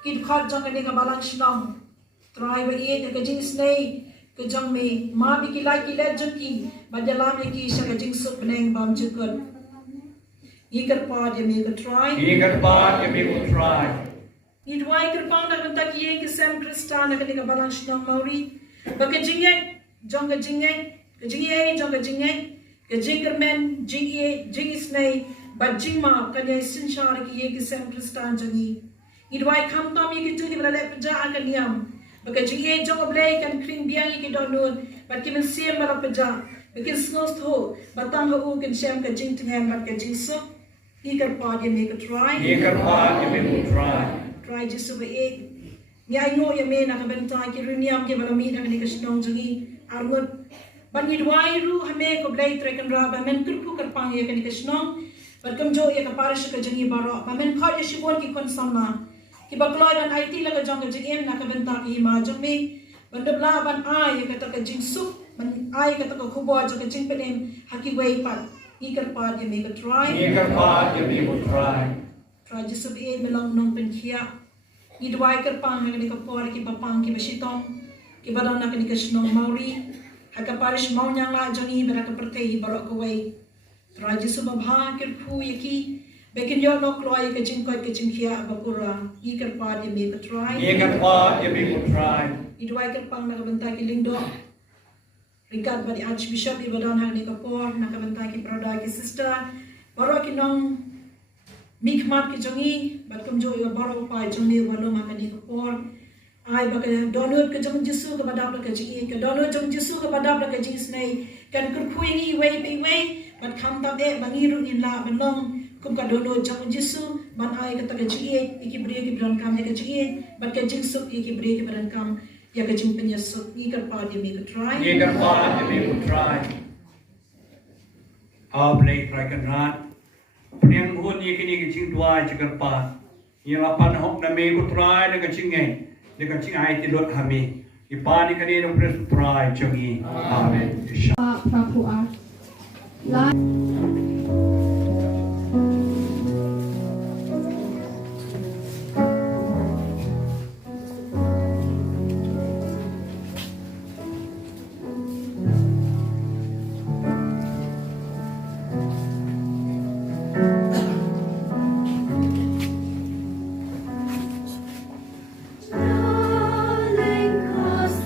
ki khat jang ni ka balance ng try ba ka jing snay kejang me ma bi kilai kilat jaki badalam ki sa kajing sup neng bam jukot ikar pa dia me ka try Ni karpa te bi utray. idwai ker pang na benta ki ke sam kristan na ka balance ng mauri ba kajing jong kajing jong kajing kermen jing snay ba jing ma kanya sin shar ki ke sam kristan jangi idwai kham tom ki tu ki bala pja ka niam Baka jinge jong ablay kan kring biang ki donun bat ki men siem mala peja bikin snos tho batang ho kan siem ka jing tengam bat ka jing so ikar pa dia me ka try Ni karpa te bi utray. try just over eight ngai ngo ya me na ka benta ki runiam ki bala mi na ni ka snong jangi armut ban ni dwai ru hame ko blay tre kan ra ba men kurpu kar pang ya ka ni ka snong bat kam jo ya ka parish ka jangi baro ba men kha ya shibon ki kon samna ki bakloy ban IT la ka jong ka jing na ka benta ki ma jong me bandab la ban ai ka ta ka jing sup ban ai ka ta ka khubo jo ka jing penem haki wei pat ikar pa dia me ka try Ni karpa te bi utray. try just to be belong nong pen khia ni dwai kar pang na ni ka por ki papang ki basitong ki badang na ni ka snong mauri haka parish mau nyang la jangi bera ka pertei barok ka wei try just to babha kir khu yaki Bekin yo no kloy ka jing khia bakura ikar pa dia me ka try Ni karpa te bi utray. idwai ker pang nakabenta ki Lindo Rigat ba di Archbishop ibadon hang ni kapor nakabenta ki brother ki sister baro ki nong mikmat ki jongi bat kum jo yo baro pa jongi walo ma ni kapor ai ba ka donut ka jong jisu ka badap ka jingi ka donut jong jisu ka badap ka jing snai kan kur khuingi wei pe wei bat kham ta de bangiru in la banong kum ka donut jong jisu ban ai ka ta ka jingi iki bri ki bron kam ka jingi bat ka jing su iki bri ki bron kam ya ka jing penya su ikar pa dia me ka try Ni karpa te bi utray. How play try kan rat. Priang hun ni kini ke jing dua je karpa. Ni lapan hok na me utray na ka jinge. Ni ka jing ai ti lot hami. Ipa ni kani no pres utray jangi. Amen. Papua. Darling, cause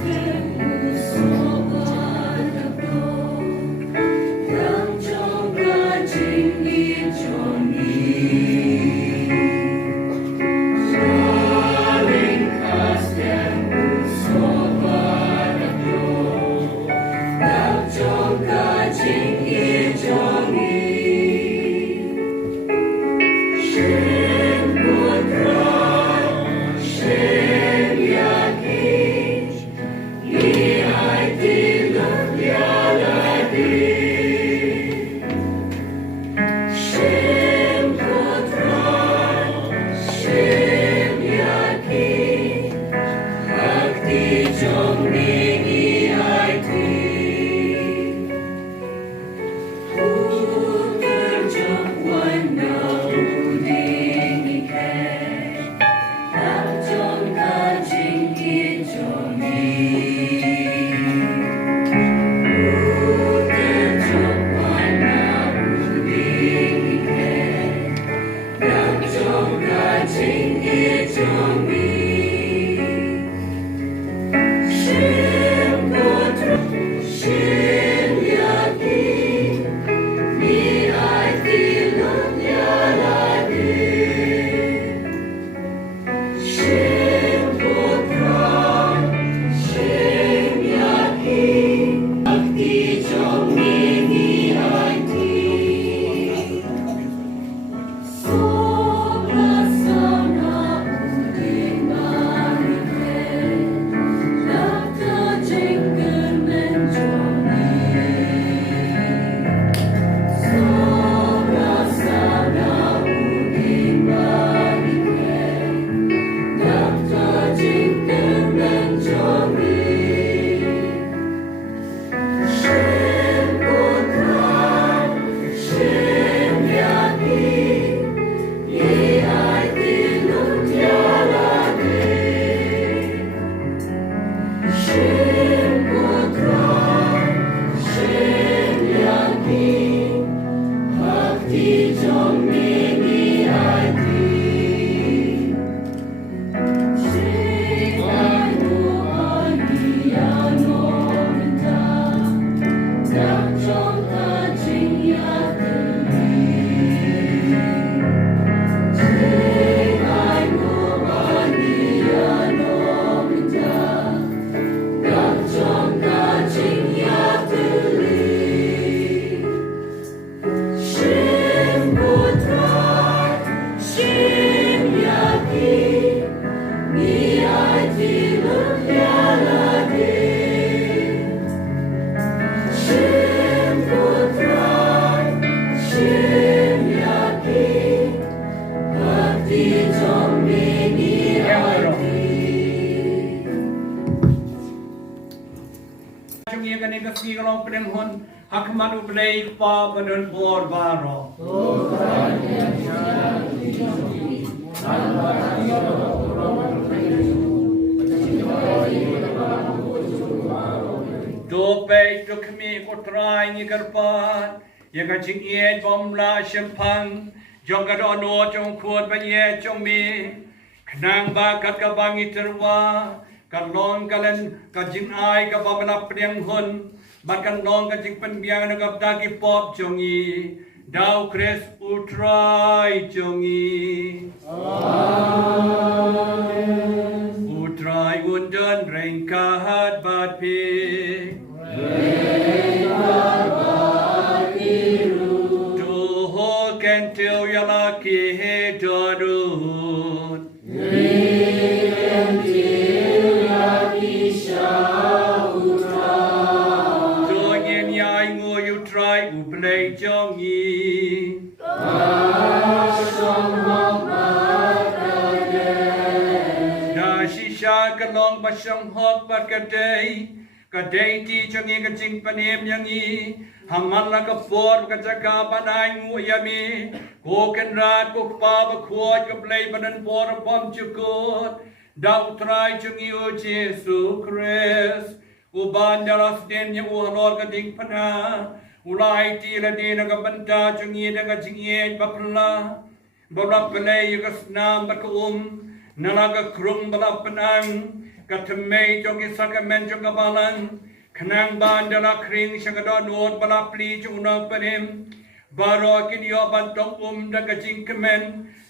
Chung ye kani ka si kalong pedeng hon hakmat u play pa badan bor baro. Dope do kami ko try ni karpan ye ka ching ye bom la shempang jong ka do no jong khuat ba ye jong mi khnang ba kat ka bangi terwa kan long kalen ka jing ai ka ba bala priang hun bat kan long ka jing pen biang na ka da ki pop jong i dau kres utrai jong i amen utrai undan reng ka hat bat pi tu ho ken til yala ki he dodun play jong yi da shisha ka long ba shong hok ba ka day ti jong yi ka jing panem yang yi haman la ka for ka jaka ba dai ngu ya mi ko ken rat ko pa ba khot ka play banan por pom chukot dau trai jong yi o jesu christ u ban dalas den ya u halor ka ding pana ulai ti la di na ka banta chungi na ka chingi bapla babla pelai ka snam ba ka na la ka krum bala panang ka thmei chong ki sakamen chong ka balang khnang ban dala kring shagada not bala pli chung na panim baro kin yo ban tong da ka ching kemen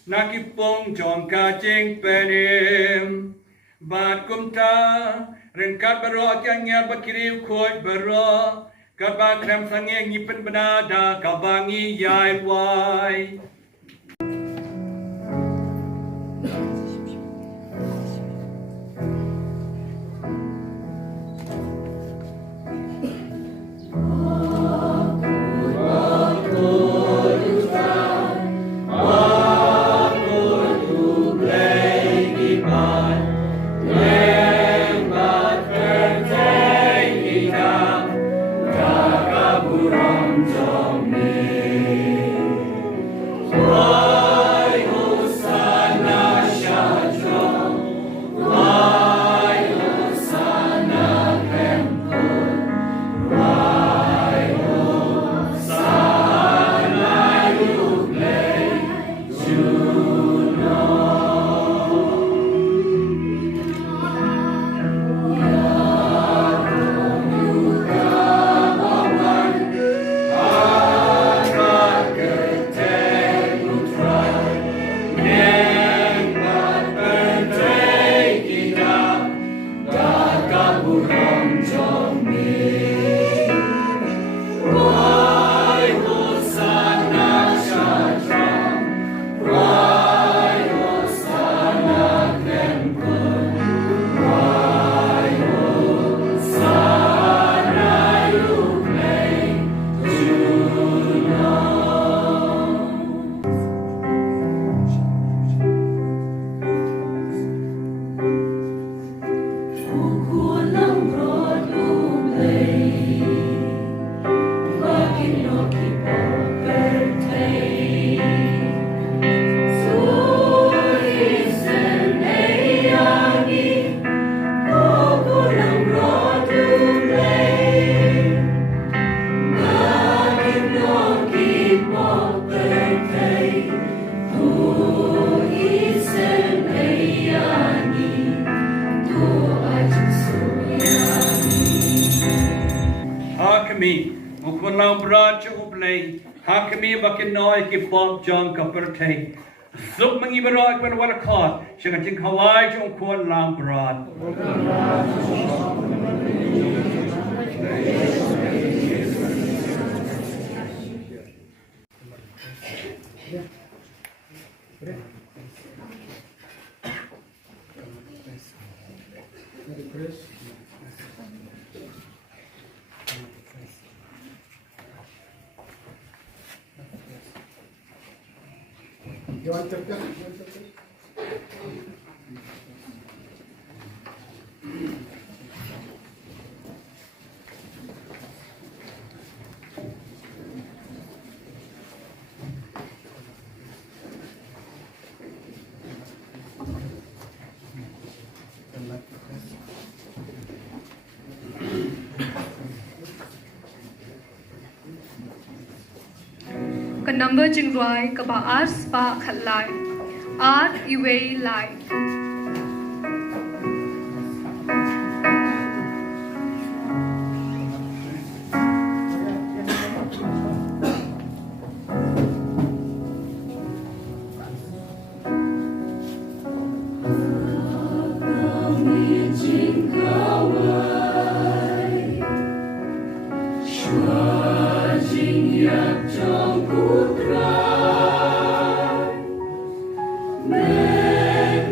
na ki pong chong ka ching panim bat kum ta rengkat baro kyang ba kiriu khoi baro Kaba krem sange ngipen benada kabangi yai wai. Ukwalang bracha uplay, hakami bakinoi ki pom jong kaperte. Zup mangi barok pada wala khat, shangat jing Hawaii jong kwan lang brad. You want to go? number jing roi ka ba ars pa khat lai art iwei lai Trong cuộc cry, mẹ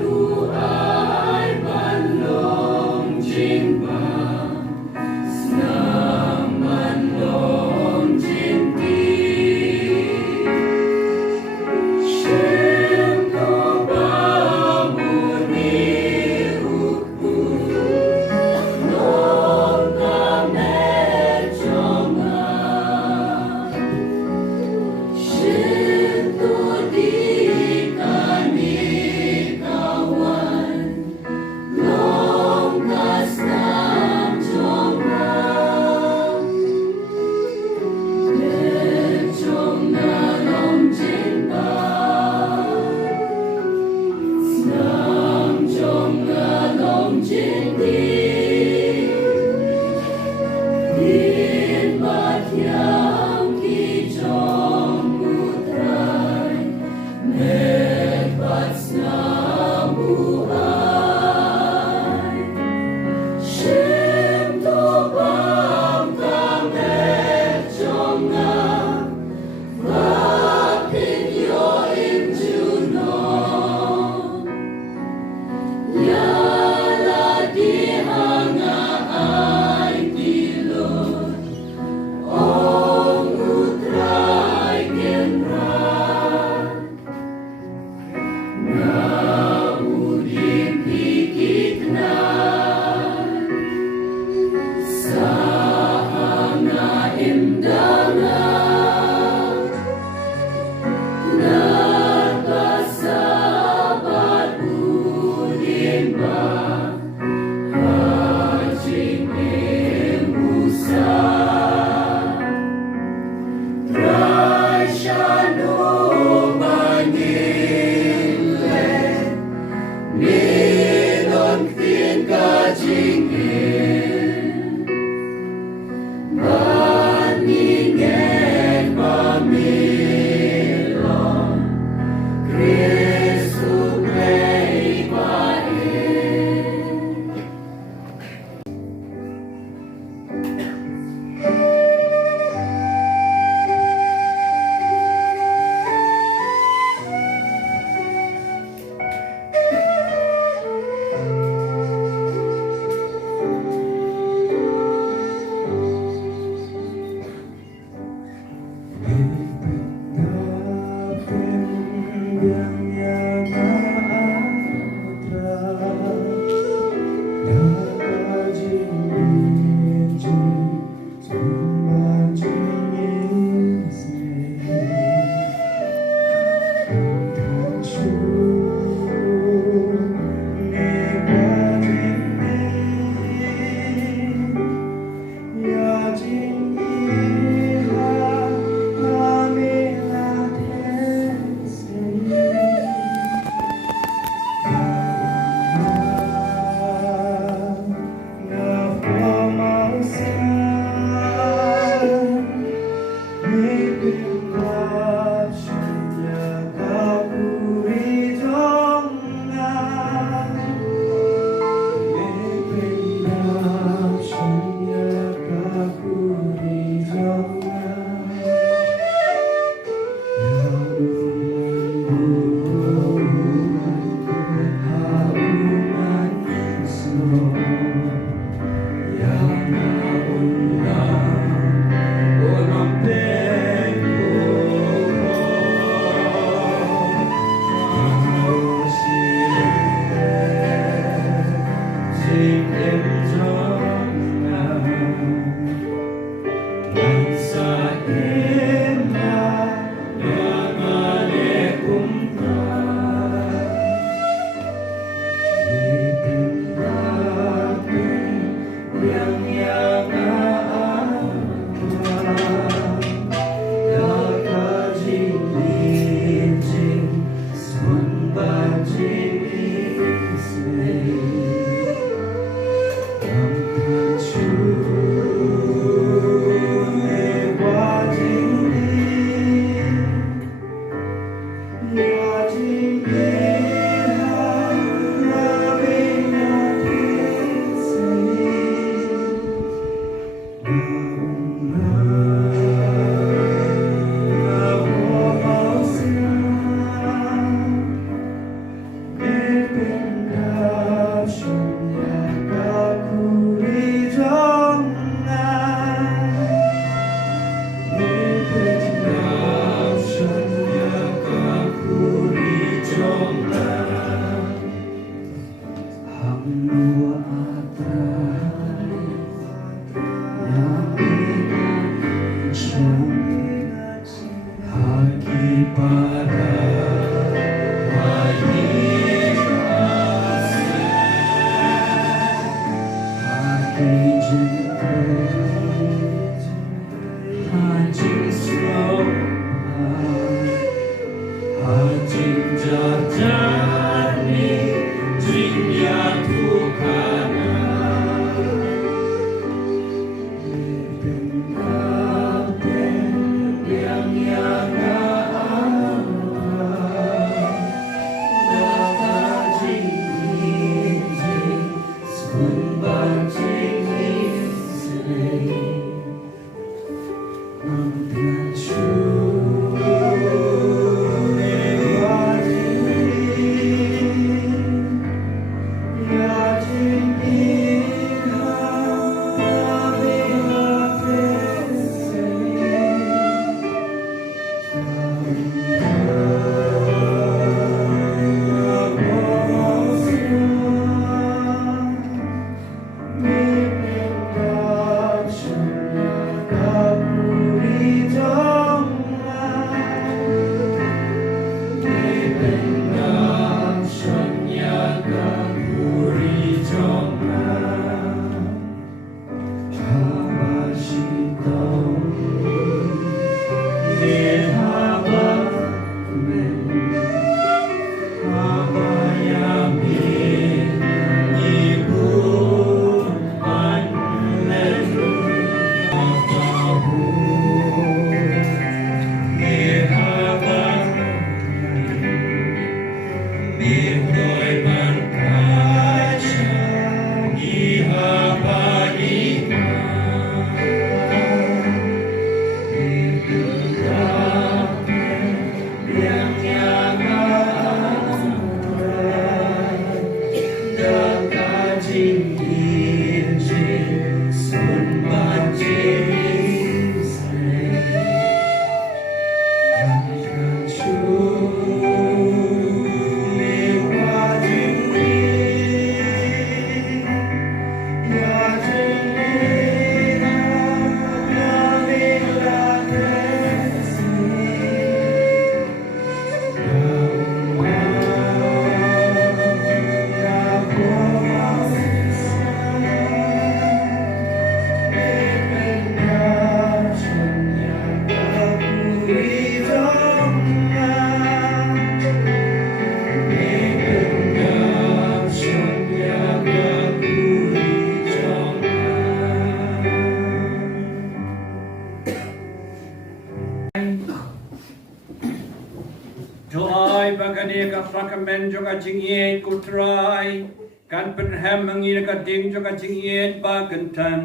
ka frakamen joka jingye kutrai kan penhem angin ka ding joka jingye ba kentan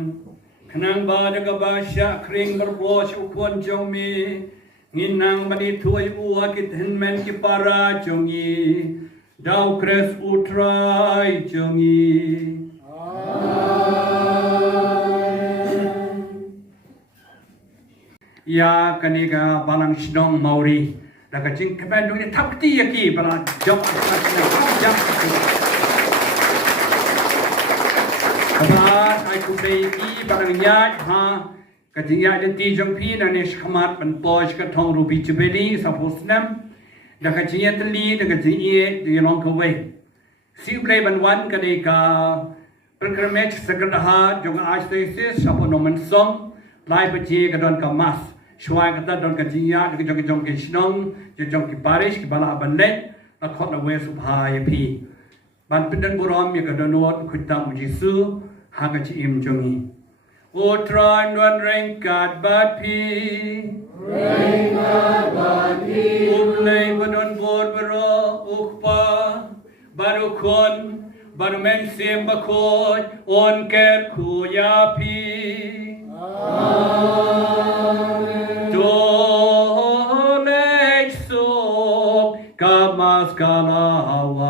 kenang ba daga ba sya kring berbos ukon jomi nginang mani tuai uwa kit henmen ki para jongi dau kres utrai jongi ya kaniga balang sidong mauri daga jing kemen dong tapti yaki balang jok jam Kabat ai ku beiki balang yat ha kajing yat ti jong pi na ne shkamat ban poj ka thong rubi chbeli saposnam daga jing yat li daga jing ye di long ko we si play ban wan kanika perkremet segerha jong astesis saponomen song lai baji kadon kamas Shwai kata don kajiya de jong jong ke shnong je jong ki parish ki bala ban le la khot na we subhai pi ban pindan buram ye kadon not khutta mujisu ha ka chi im jongi o tran don reng kat bat pi uplay badon bor bro ukpa baru kon baru men sem bakot on ker khu ya pi Dolek so kamas kalawai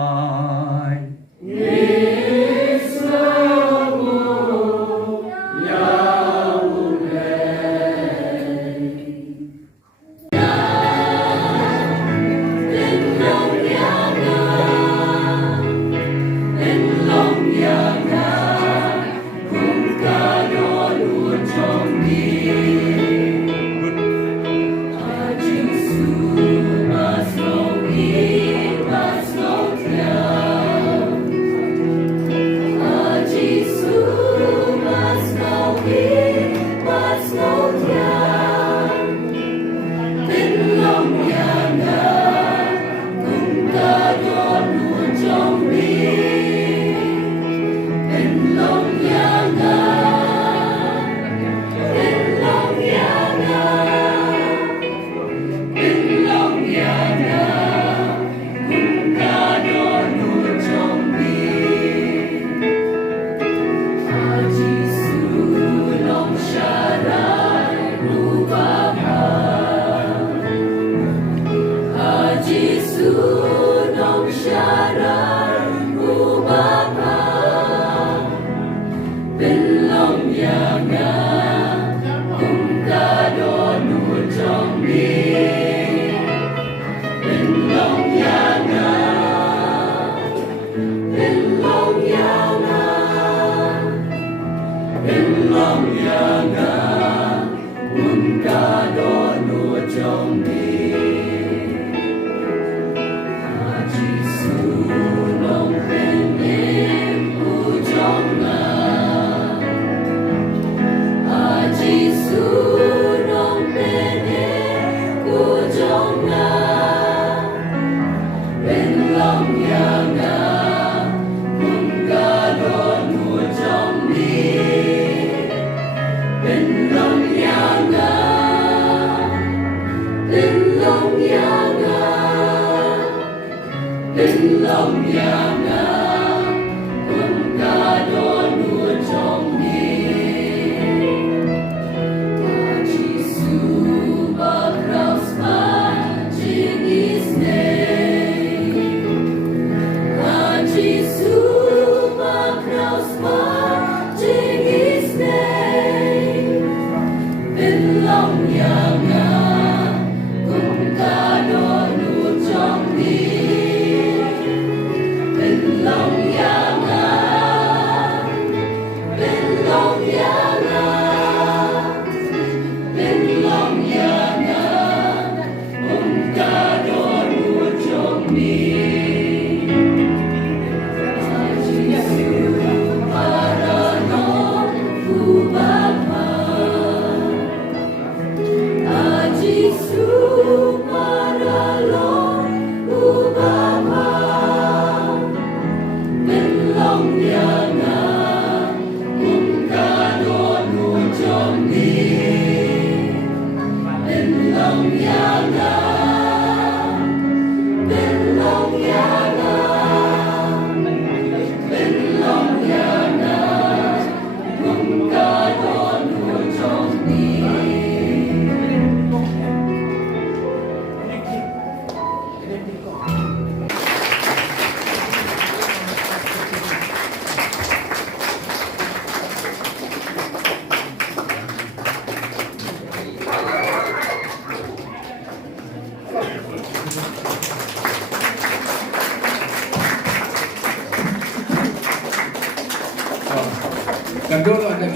Long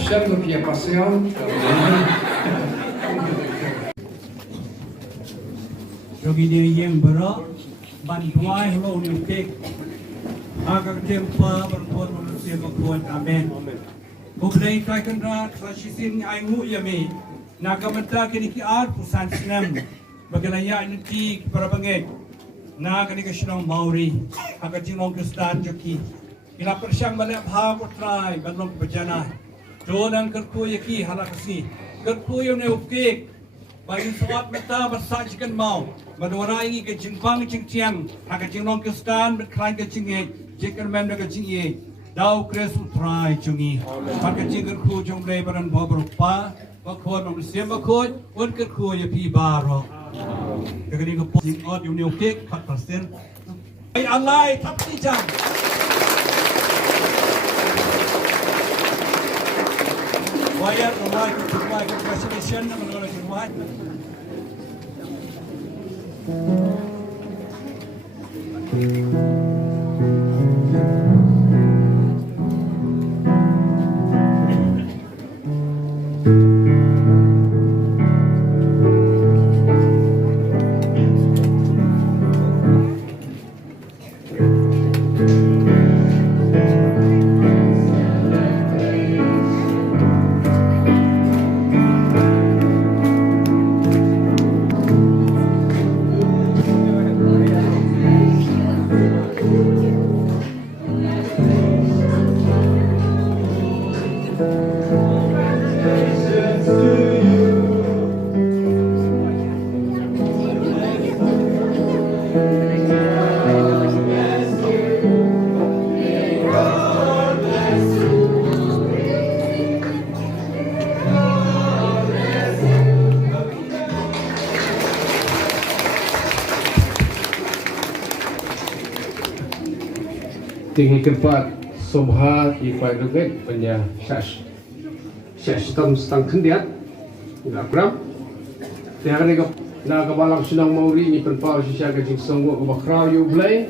Hashem ke pia pasal. Jogi dia yang berak, bantuan lo nutik, agar tempa berkuat manusia berkuat. Amin. Bukan tak kena klasisin aingu ya me. Nakamata kini ki ar pusan senam. Bagalaya nanti para banget. Na kini kesenang Maori, agar jinong Kristen joki. Ila persyang balik bahag utrai balong berjana. Jodan kerku yaki halakasi. Kerku yang neukik. Bagi soat mata bersajikan mau. Berdua ini ke jingpang jingciang. Agar jinong Kristen berklaim ke jingye. Jikar member ke jingye. Dau kres utrai jungi. Agar jingkar ku jong lebaran berupa. Bakod manusia bakod. Unkar ku yapi baro. Kekali ke posing out yung neukik 4%. Ay alay tapti jang. Wayar alay kutuway congratulations naman wala kinuway. Tinggi keempat Sobha Ifai Ruget Penya Syastam Stang Kendiat Nakram Tiada ni na kabalang Senang Maori ni penpau sisa kajing songgo kebakrau yu blay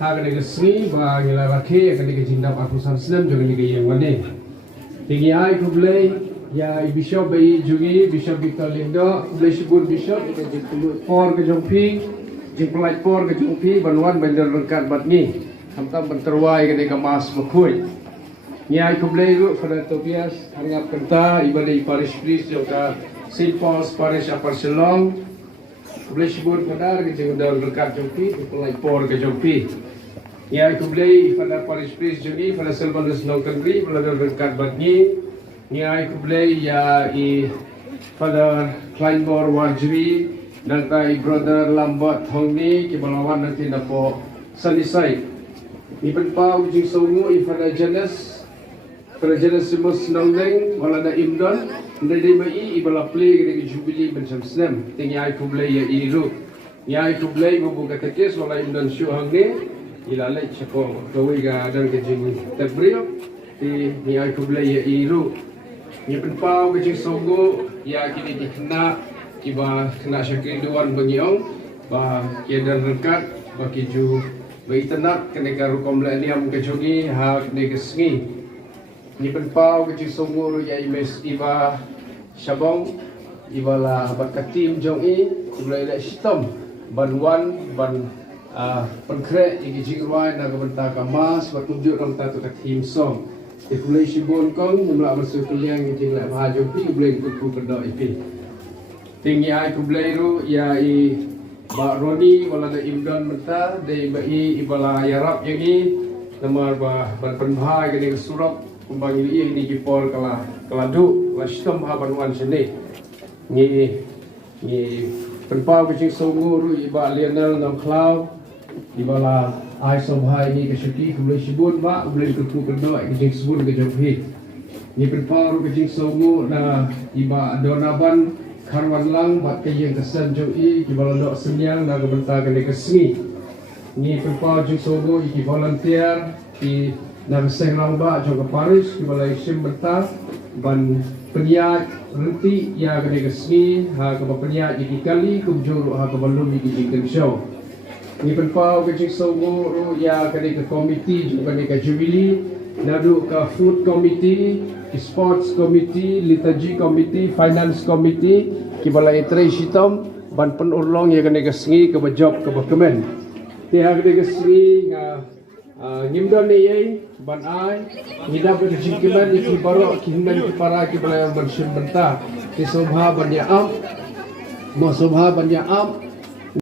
Haga ni kesni ba ngila rakhe akan ni kajing dap aku sansenam juga ni kayang mane Tinggi ai ku blay ya Bishop Bayi Jugi Bishop Victor Lindo Blay Shibun Bishop Kajing Kulut Por Kajong Pi Jing Pelait Por Kajong Pi Banuan Bandar Rengkat Batni Hamtam berterwai kena kemas berkuih. Nyai kubleiru pada Tobias hangat kenta ibadah parish priest juga Saint Paul's Parish Upper Shillong. Kublei shibur pada ke jengdal dekat Jompi, pelai por ke Jompi. Nyai kublei pada parish priest juga pada Silvanus Nongkandri pada dekat Batni. Nyai kublei ya pada Kleinbor Wajri nanti brother Lambat Hongni kibalawan nanti dapat Sunnyside. Ni penpau jing songu ifada jenis pada jenis simus nongleng wala na imdon ndai mai ibala play gede jubili bencam snem tingi ai kublei ya iru ya ai kublei bubu katekes wala imdon shu hangne ila lai chako kawai ga dan ke jing tabrio ni ai kublei ya iru ni penpau ke jing songu ya kini dikena kiba kena syakir duan bangiong ba kiadan rekat ba kiju Bagi tenak kena karu komla ni am kejogi ha kena kesngi. Ni penpau kecil songur ya imes iba Shabong ibala bakatim jong i ulai la sistem banwan ban penkre igi jingwai na gabenta kamas batunjuk ram tatu katim song. Ifulai shibon kong mula masuk kuliang jing la bahajong pi ulai ku kerdo ipi. Tinggi ai kublai ru ya I Ba Roni wala da imdan menta de bai ibala yarap yangi namar ba ban penbha gani surap kumbang ini ni gipor kaladu wastam ha banwan sini ni penpa kucing songur iba Lionel nam cloud ibala ai sobhai ni kesyuki kumle shibun ba ulil kutu kendo kucing subun ke jophi ni penpa kucing songur na iba donaban Karwan lang bat kayang kesan joi ki balondok senyang na gebenta kene kesni ni penpa ju sogo ki volunteer ki na seng lang ba jo ke parish ki balai sim benta ban peniat renti ya kene kesni ha ke peniat ki kali kum juru ha ke balum ki jingken show ni penpa ke jing sogo ru ya kene ke komiti ju kene ke jubilee nadu ke food committee, sports committee, liturgy committee, finance committee, kibala itre sitom ban penurlong ya kene kesengi ke job ke kemen. Tiha kene kesengi nga ngimdon ni ye ban ai ngidap ke jingkemen iki baro kihinan ki para kibala yang bersin benta. Ti sobha ban ya am mo sobha ban ya am